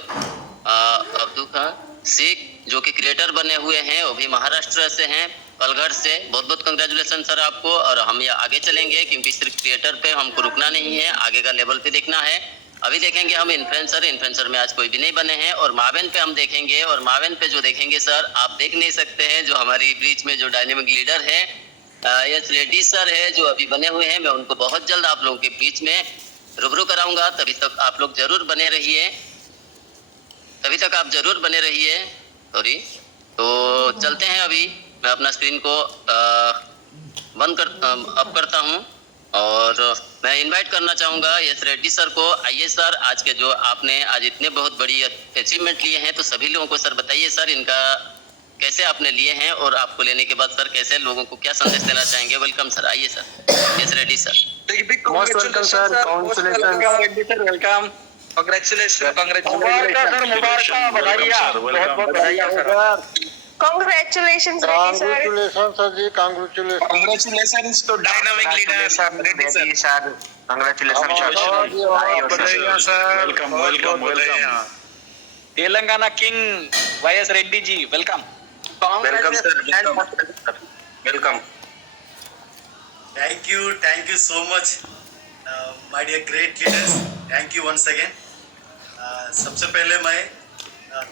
अब्दुल खान सिख जो कि क्रिएटर बने हुए हैं, वो भी महाराष्ट्र से हैं, पलघर से, बहुत बहुत कंग्रेचुलेसन सर आपको। और हम ये आगे चलेंगे क्योंकि सिर्फ क्रिएटर पे हमको रुकना नहीं है, आगे का लेवल पे देखना है। अभी देखेंगे हम इन्फ्लुएंसर में आज कोई भी नहीं बने हैं। और मावेन पे हम देखेंगे, और मावेन पे जो देखेंगे सर आप देख नहीं सकते हैं, जो हमारी बीच में जो डायनेमिक लीडर है यस रेड्डी सर है जो अभी बने हुए हैं। मैं उनको बहुत जल्द आप लोगों के बीच में रूबरू कराऊंगा, तभी तक आप लोग जरूर बने रहिए, तभी तक आप जरूर बने रहिए। सॉरी, तो चलते हैं। अभी मैं अपना स्क्रीन को अप करता हूं और मैं इनवाइट करना चाहूंगा यस रेड्डी सर को। आइए सर, आज के जो आपने आज इतने बहुत बड़ी अचीवमेंट लिए हैं, तो सभी लोगों को सर बताइए सर इनका कैसे आपने लिए हैं और आपको लेने के बाद सर कैसे लोगों को क्या संदेश देना चाहेंगे। वेलकम सर, आइए sir yes Reddy sir. Most welcome sir, congratulation, welcome, congratulation sir, मुबारक, बधाइयाँ, बहुत बहुत बधाइयाँ सर। Congratulations, Reddy sir. Congratulation sir ji, congratulation. Congratulations to dynamic leader Reddy sir. Congratulation sir, welcome, Telangana king Y S Reddy ji, welcome. Welcome sir, welcome. Thank you so much, my dear great leaders. Thank you once again. सबसे पहले मैं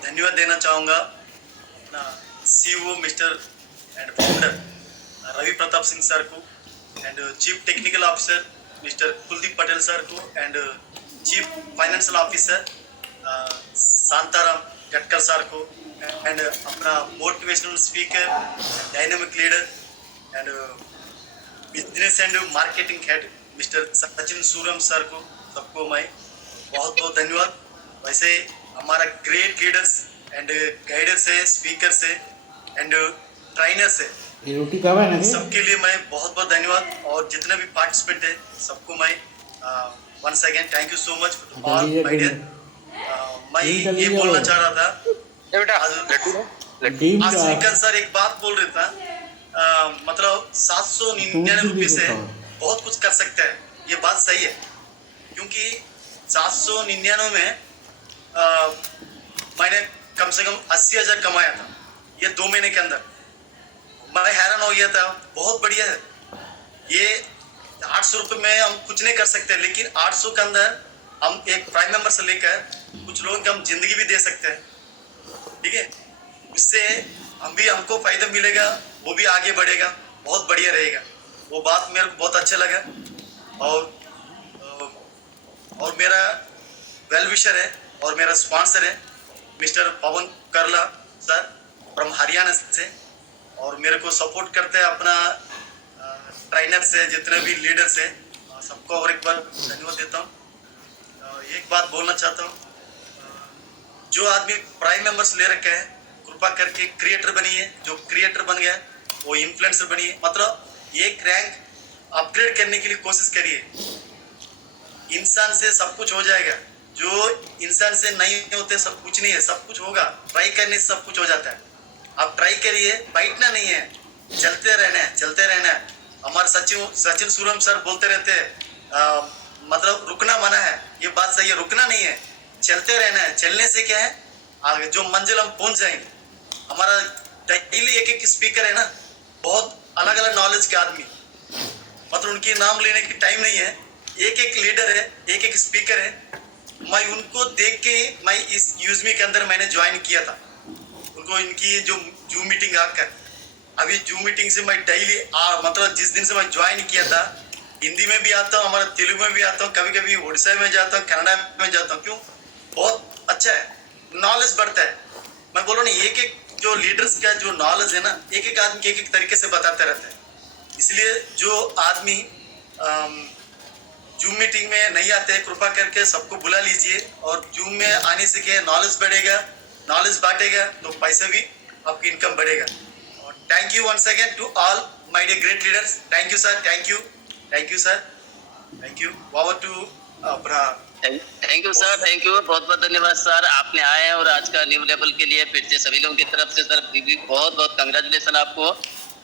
धन्यवाद देना चाहूँगा अपना CEO mister and founder Ravi Pratap Singh sir को, and chief technical officer mister Kuldeep Patel sir को, and chief financial officer Shantaram Gatkar sir को, एंड अपना motivational speaker dynamic leader and business and marketing head mister Sachin Suram sir को, सबको मैं बहुत बहुत धन्यवाद। वैसे हमारा ग्रेट लीडर्स एंड गाइडर्स है, स्पीकर्स है एंड ट्रेनर्स है, सबके लिए मैं बहुत बहुत धन्यवाद। और जितने भी पार्टिसिपेंट है सबको मैं once again thank you so much all my dear. मैं ये बोलना चाह रहा था, आज श्रीकांत सर एक बात बोल रहे था, मतलब 799 रुपये से बहुत कुछ कर सकते हैं, ये बात सही है। क्योंकि 799 में मैंने कम से कम 80,000 कमाया था ये 2 महीने के अंदर। मैं हैरान हो गया था, बहुत बढ़िया है ये। 800 रुपये में हम कुछ नहीं कर सकते, लेकिन 800 के अंदर हम एक प्राइम मेंबर से लेकर कुछ लोगों की हम जिंदगी भी दे सकते हैं, ठीक है। उससे हमको फायदा मिलेगा, वो भी आगे बढ़ेगा, बहुत बढ़िया रहेगा। वो बात मेरे को बहुत अच्छा लगा। और मेरा वेल विशर है और मेरा स्पॉन्सर है मिस्टर पवन करला सर फ्रॉम हरियाणा से, और मेरे को सपोर्ट करते हैं अपना ट्रेनर से, जितने भी लीडर्स हैं सबको और एक बार धन्यवाद देता हूँ। एक बात बोलना चाहता हूँ, जो आदमी प्राइम मेंबर्स ले रखे हैं कृपा करके क्रिएटर बनिए। जो क्रिएटर बन गया वो इन्फ्लुएंसर बनिए, मतलब एक रैंक अपग्रेड करने के लिए कोशिश करिए। इंसान से सब कुछ हो जाएगा, जो इंसान से नहीं होते सब कुछ नहीं है, सब कुछ होगा। ट्राई करने से सब कुछ हो जाता है। आप ट्राई करिए, बैठना नहीं है, चलते रहना है। हमारे सचिन सूरम सर बोलते रहते हैं मतलब रुकना मना है, ये बात सही है, रुकना नहीं है, चलते रहना है। चलने से क्या है, आगे जो मंजिल हम पहुंच जाएंगे। हमारा डेली एक स्पीकर है ना, बहुत अलग अलग नॉलेज के आदमी, मतलब उनके नाम लेने की टाइम नहीं है। एक लीडर है, एक स्पीकर है। मैं उनको देख के मैं इस यूजमी के अंदर मैंने ज्वाइन किया था उनको, इनकी जो जूम मीटिंग आकर, अभी जूम मीटिंग से मैं डेली मतलब जिस दिन से मैं ज्वाइन किया था, हिंदी में भी आता हूँ, हमारा तेलुगु में भी आता हूँ, कभी कभी उड़ीसा में जाता हूँ, कन्नड़ा में जाता हूँ। क्यों? बहुत अच्छा है, नॉलेज बढ़ता है। मैं बोल रहा हूँ एक एक जो लीडर्स का जो नॉलेज है ना, एक एक आदमी एक एक तरीके से बताते रहते हैं। इसलिए जो आदमी जूम मीटिंग में नहीं आते, कृपा करके सबको बुला लीजिए, और जूम में आने से क्या नॉलेज बढ़ेगा, नॉलेज बांटेगा तो पैसे भी आपकी इनकम बढ़ेगा। और thank you once again to all my dear great leaders. Thank you sir, thank you sir, thank you. Over to Abraham. Thank you sir, thank you, बहुत बहुत धन्यवाद सर, आपने आए हैं और आज का न्यू लेवल के लिए फिर से सभी लोगों की तरफ से सर बहुत बहुत कंग्रेचुलेशन आपको।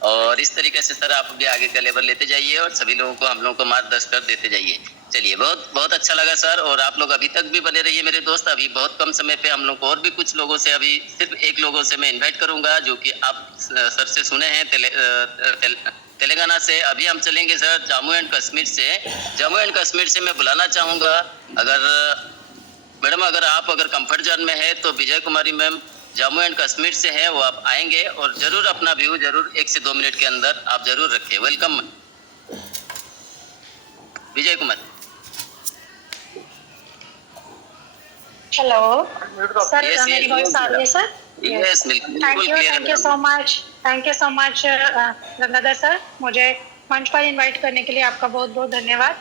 और इस तरीके से सर आप भी आगे का लेवल लेते जाइए और सभी लोगों को हम लोगों को मार्गदर्शन देते जाइए। चलिए, बहुत बहुत अच्छा लगा सर, और आप लोग अभी तक भी बने रहिए मेरे दोस्त। अभी बहुत कम समय पे हम लोग को और भी कुछ लोगों से, अभी सिर्फ एक लोगों से मैं इन्वाइट करूंगा जो कि आप सर से सुने हैं तेलंगाना से। अभी हम चलेंगे सर जम्मू एंड कश्मीर से। जम्मू एंड कश्मीर से मैं बुलाना चाहूँगा, अगर मैडम अगर कंफर्ट जोन में है तो विजय कुमारी मैम जम्मू एंड कश्मीर से है, वो आप आएंगे और जरूर अपना व्यू जरूर 1 से 2 मिनट के अंदर आप जरूर रखें। Welcome Vijay Kumar. Hello sir, Yes, मेरी yes, वॉइस आ रही है सर? यस, बिल्कुल thank you clear so much Gangadhar sir, मुझे मंच पर इनवाइट करने के लिए आपका बहुत बहुत धन्यवाद।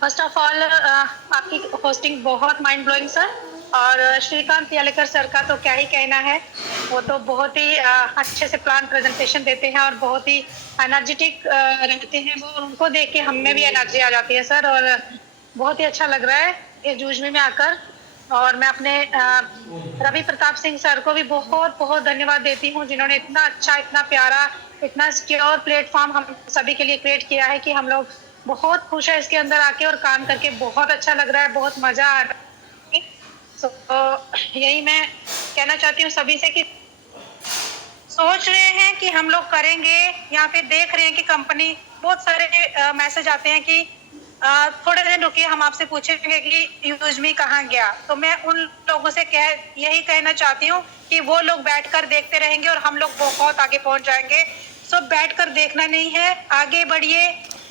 फर्स्ट ऑफ ऑल आपकी होस्टिंग बहुत माइंड ब्लोइंग सर, और श्रीकांत यालेकर सर का तो क्या ही कहना है, वो तो बहुत ही अच्छे से प्लान प्रेजेंटेशन देते हैं और बहुत ही एनर्जेटिक रहते हैं वो, उनको देख के हमें भी एनर्जी आ जाती है सर, और बहुत ही अच्छा लग रहा है इस जूझमी में आकर। और मैं अपने रवि प्रताप सिंह सर को भी बहुत बहुत धन्यवाद देती हूँ, जिन्होंने इतना अच्छा, इतना प्यारा, इतना सिक्योर प्लेटफॉर्म हम सभी के लिए क्रिएट किया है कि हम लोग बहुत खुश है इसके अंदर आके, और काम करके बहुत अच्छा लग रहा है, बहुत मजा आ रहा है। तो यही मैं कहना चाहती हूँ सभी से कि सोच रहे हैं कि हम लोग करेंगे, या फिर देख रहे हैं कि कंपनी, बहुत सारे मैसेज आते हैं कि थोड़े दिन रुकिए, हम आपसे पूछेंगे कि यूजमी कहाँ गया। तो मैं उन लोगों से यही कहना चाहती हूँ कि वो लोग बैठकर देखते रहेंगे और हम लोग बहुत आगे पहुंच जाएंगे। सो बैठकर देखना नहीं है, आगे बढ़िए,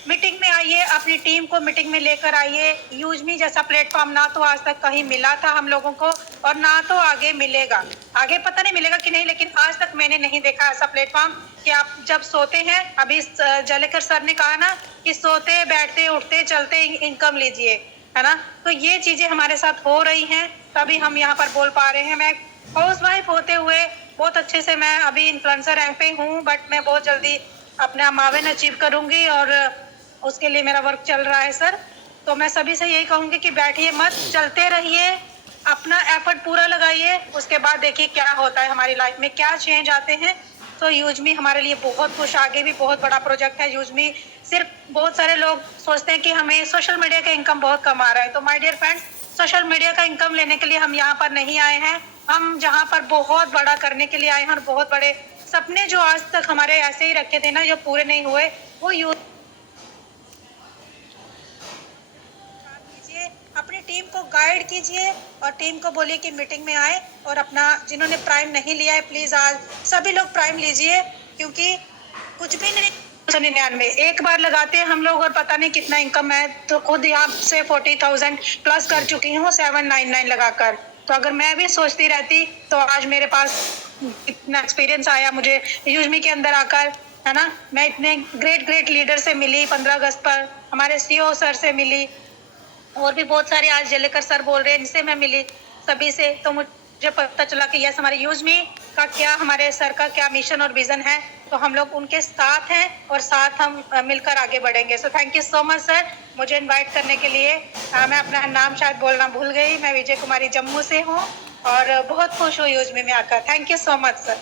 मीटिंग में आइए, अपनी टीम को मीटिंग में लेकर आइए। यूजमी जैसा प्लेटफॉर्म ना तो आज तक कहीं मिला था हम लोगों को, और ना तो आगे मिलेगा। आगे पता नहीं मिलेगा कि नहीं, लेकिन आज तक मैंने नहीं देखा ऐसा प्लेटफॉर्म कि आप जब सोते हैं, अभी जालेकर सर ने कहा ना कि सोते बैठते उठते चलते इनकम लीजिए, है ना। तो ये चीजें हमारे साथ हो रही हैं, तभी हम यहाँ पर बोल पा रहे हैं। मैं हाउस वाइफ होते हुए बहुत अच्छे से, मैं अभी इन्फ्लुएंसर रैंक पे हूँ, बट मैं बहुत जल्दी अपना मावेन अचीव करूंगी और उसके लिए मेरा वर्क चल रहा है सर। तो मैं सभी से यही कहूँगी कि बैठिए मत, चलते रहिए, अपना एफर्ट पूरा लगाइए, उसके बाद देखिए क्या होता है हमारी लाइफ में, क्या चेंज आते हैं। तो यूजमी हमारे लिए बहुत कुछ, आगे भी बहुत बड़ा प्रोजेक्ट है यूजमी। सिर्फ बहुत सारे लोग सोचते हैं कि हमें सोशल मीडिया का इनकम बहुत कम आ रहा है, तो my dear friends, social media का इनकम लेने के लिए हम यहाँ पर नहीं आए हैं, हम जहाँ पर बहुत बड़ा करने के लिए आए हैं, और बहुत बड़े सपने जो आज तक हमारे ऐसे ही रखे थे ना, जो पूरे नहीं हुए, वो अपनी टीम को गाइड कीजिए और टीम को बोलिए कि मीटिंग में आए, और अपना जिन्होंने प्राइम नहीं लिया है प्लीज आज सभी लोग प्राइम लीजिए, क्योंकि कुछ भी नहीं, 99 एक बार लगाते हैं हम लोग और पता नहीं कितना इनकम है। तो खुद यहाँ से 40,000 प्लस कर चुकी हूँ 799 लगाकर। तो अगर मैं भी सोचती रहती तो आज मेरे पास इतना एक्सपीरियंस आया मुझे यूजमी के अंदर आकर, है ना। मैं इतने ग्रेट लीडर से मिली 15 अगस्त पर, हमारे सीईओ सर से मिली, और भी बहुत सारे आज जलेकर सर बोल रहे हैं, इनसे मैं मिली सभी से। तो मुझे पता चला कि यस, हमारे यूजमी का क्या, हमारे सर का क्या मिशन और विजन है, तो हम लोग उनके साथ हैं और साथ हम मिलकर आगे बढ़ेंगे। So thank you so much sir मुझे इनवाइट करने के लिए। मैं अपना नाम शायद बोलना भूल गई, मैं विजय कुमारी जम्मू से हूँ और बहुत खुश हूँ यूजमी में आकर। Thank you so much sir.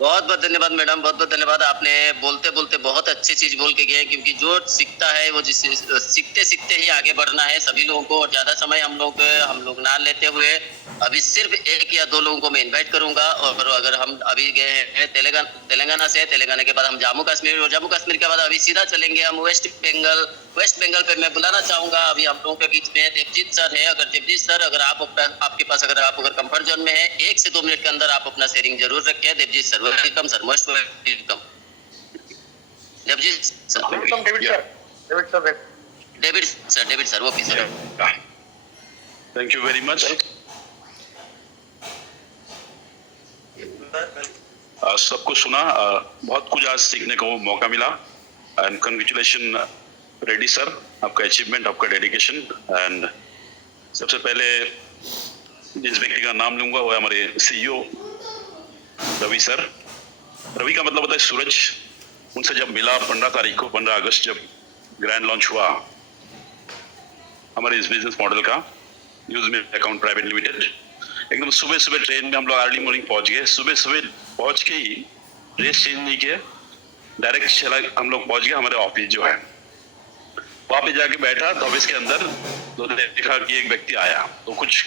बहुत बहुत धन्यवाद मैडम, बहुत बहुत धन्यवाद। आपने बोलते बोलते बहुत अच्छी चीज बोल के गए, क्योंकि जो सीखता है वो सीखते सीखते ही आगे बढ़ना है सभी लोगों को। और ज्यादा समय हम लोग ना लेते हुए अभी सिर्फ 1 या 2 लोगों को मैं इनवाइट करूंगा। और अगर हम अभी गए हैं तेलंगाना से, तेलंगाना के बाद हम जम्मू कश्मीर, और जम्मू कश्मीर के बाद अभी सीधा चलेंगे हम वेस्ट बंगाल पे मैं बुलाना चाहूंगा अभी हम लोगों के बीच में देवजीत सर है। अगर देवजीत सर, अगर आपके पास अगर कंफर्ट जोन में है, 1 से 2 मिनट के अंदर आप अपना शेयरिंग जरूर रखें। Devjit sir welcome sir, most welcome Devjit sir. Welcome David sir okay sir. Thank you very much. Welcome. सब कुछ सुना, बहुत कुछ आज सीखने को मौका मिला एंड कंग्रेचुलेशन रेड्डी सर, आपका अचीवमेंट, आपका डेडिकेशन। एंड सबसे पहले जिस व्यक्ति का नाम लूंगा वो है हमारे सीईओ रवि सर। रवि का मतलब होता है सूरज। उनसे जब मिला 15 तारीख को, 15 अगस्त, जब ग्रैंड लॉन्च हुआ हमारे इस बिजनेस मॉडल का, यूज में अकाउंट प्राइवेट लिमिटेड, एकदम सुबह सुबह ट्रेन में हम लोग अर्ली मॉर्निंग पहुंच गए। सुबह सुबह पहुंच के ही रेस चेंज नहीं किए, डायरेक्ट चला हम लोग पहुंच गए हमारे ऑफिस जो है। वहां पे जाके बैठा तो ऑफिस के अंदर तो देखा कि एक व्यक्ति आया तो कुछ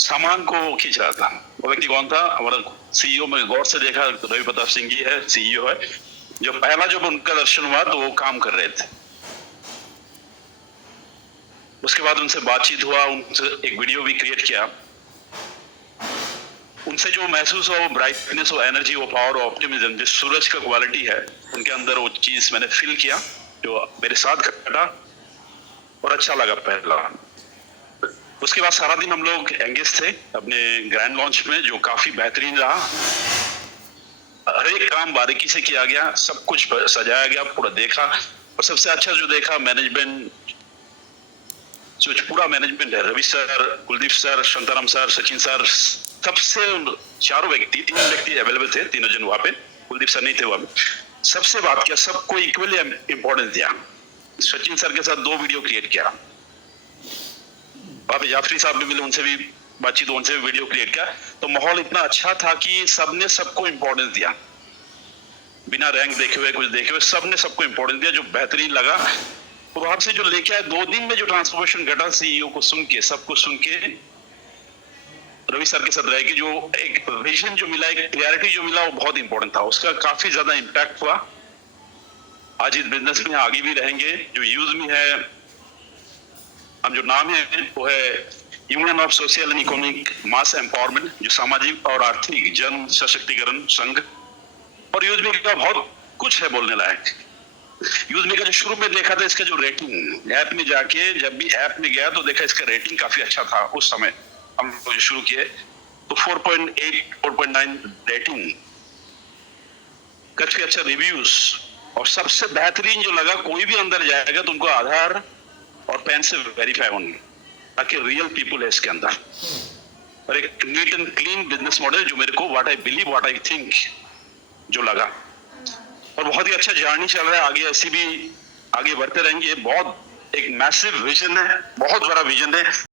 सामान को खींच रहा था। वो व्यक्ति कौन था? हमारा सीईओ। में गौर से देखा रवि प्रताप सिंह जी है, सीईओ है। जो पहला जब उनका दर्शन हुआ तो वो काम कर रहे थे। उसके बाद उनसे बातचीत हुआ, उनसे एक वीडियो भी क्रिएट किया। उनसे जो महसूस हुआ वो ब्राइटनेस, वो एनर्जी, वो पावर, वो ऑप्टिमिज्म, जो सूरज का क्वालिटी है उनके अंदर, वो चीज मैंने फील किया जो मेरे साथ घटा और अच्छा लगा पहला। उसके बाद सारा दिन हम लोग एंगेज थे अपने ग्रैंड लॉन्च में, जो काफी बेहतरीन रहा। हर एक काम बारीकी से किया गया, सब कुछ सजाया गया, पूरा देखा। और सबसे अच्छा जो देखा, मैनेजमेंट, जो पूरा मैनेजमेंट है, Ravi sir, Kuldeep sir, Shantaram sir, Sachin sir, सबसे चारों व्यक्ति, 3 व्यक्ति अवेलेबल थे, 3 जन वहां पे, कुलदीप सर नहीं थे वहां पे। सबसे बात किया, सबको इक्वली इंपॉर्टेंस दिया। सचिन सर के साथ 2 वीडियो क्रिएट किया। वहां पे जाफरी साहब भी मिले, उनसे भी बातचीत, उनसे भी वीडियो क्रिएट किया। तो माहौल इतना अच्छा था कि सबने सबको इंपॉर्टेंस दिया, बिना रैंक देखे हुए, कुछ देखे हुए, सबने सबको इंपॉर्टेंस दिया, जो बेहतरीन लगा। और वहां से जो लेके आए 2 दिन में जो ट्रांसफॉर्मेशन घटा सीईओ को सुन के, सबको सुन के, रवि सर के साथ रह के, जो एक विजन जो मिला, एक क्लियरिटी जो मिला, वो बहुत इंपॉर्टेंट था। उसका काफी ज्यादा इम्पैक्ट हुआ। आज इस बिजनेस में आगे भी रहेंगे। जो यूज में है, हम जो नाम है वो है union of social and economic mass empowerment, जो सामाजिक और आर्थिक जन सशक्तिकरण संघ। और यूज में का बहुत कुछ है बोलने लायक। यूज में का जो शुरू में देखा था, इसका जो रेटिंग, ऐप में जाके जब भी ऐप में गया तो देखा इसका रेटिंग काफी अच्छा था। उस समय हम लोग शुरू किए तो 4.8, 4.9 रेटिंग, काफी अच्छा रिव्यूज। और सबसे बेहतरीन जो लगा, कोई भी अंदर जाएगा तो उनको आधार और पैन से वेरीफाई होंगे, ताकि रियल पीपल है इसके अंदर। और एक neat and clean business model, जो मेरे को what I believe, what I think जो लगा। और बहुत ही अच्छा जर्नी चल रहा है, आगे ऐसी भी आगे बढ़ते रहेंगे। बहुत एक मैसिव विजन है, बहुत बड़ा विजन है।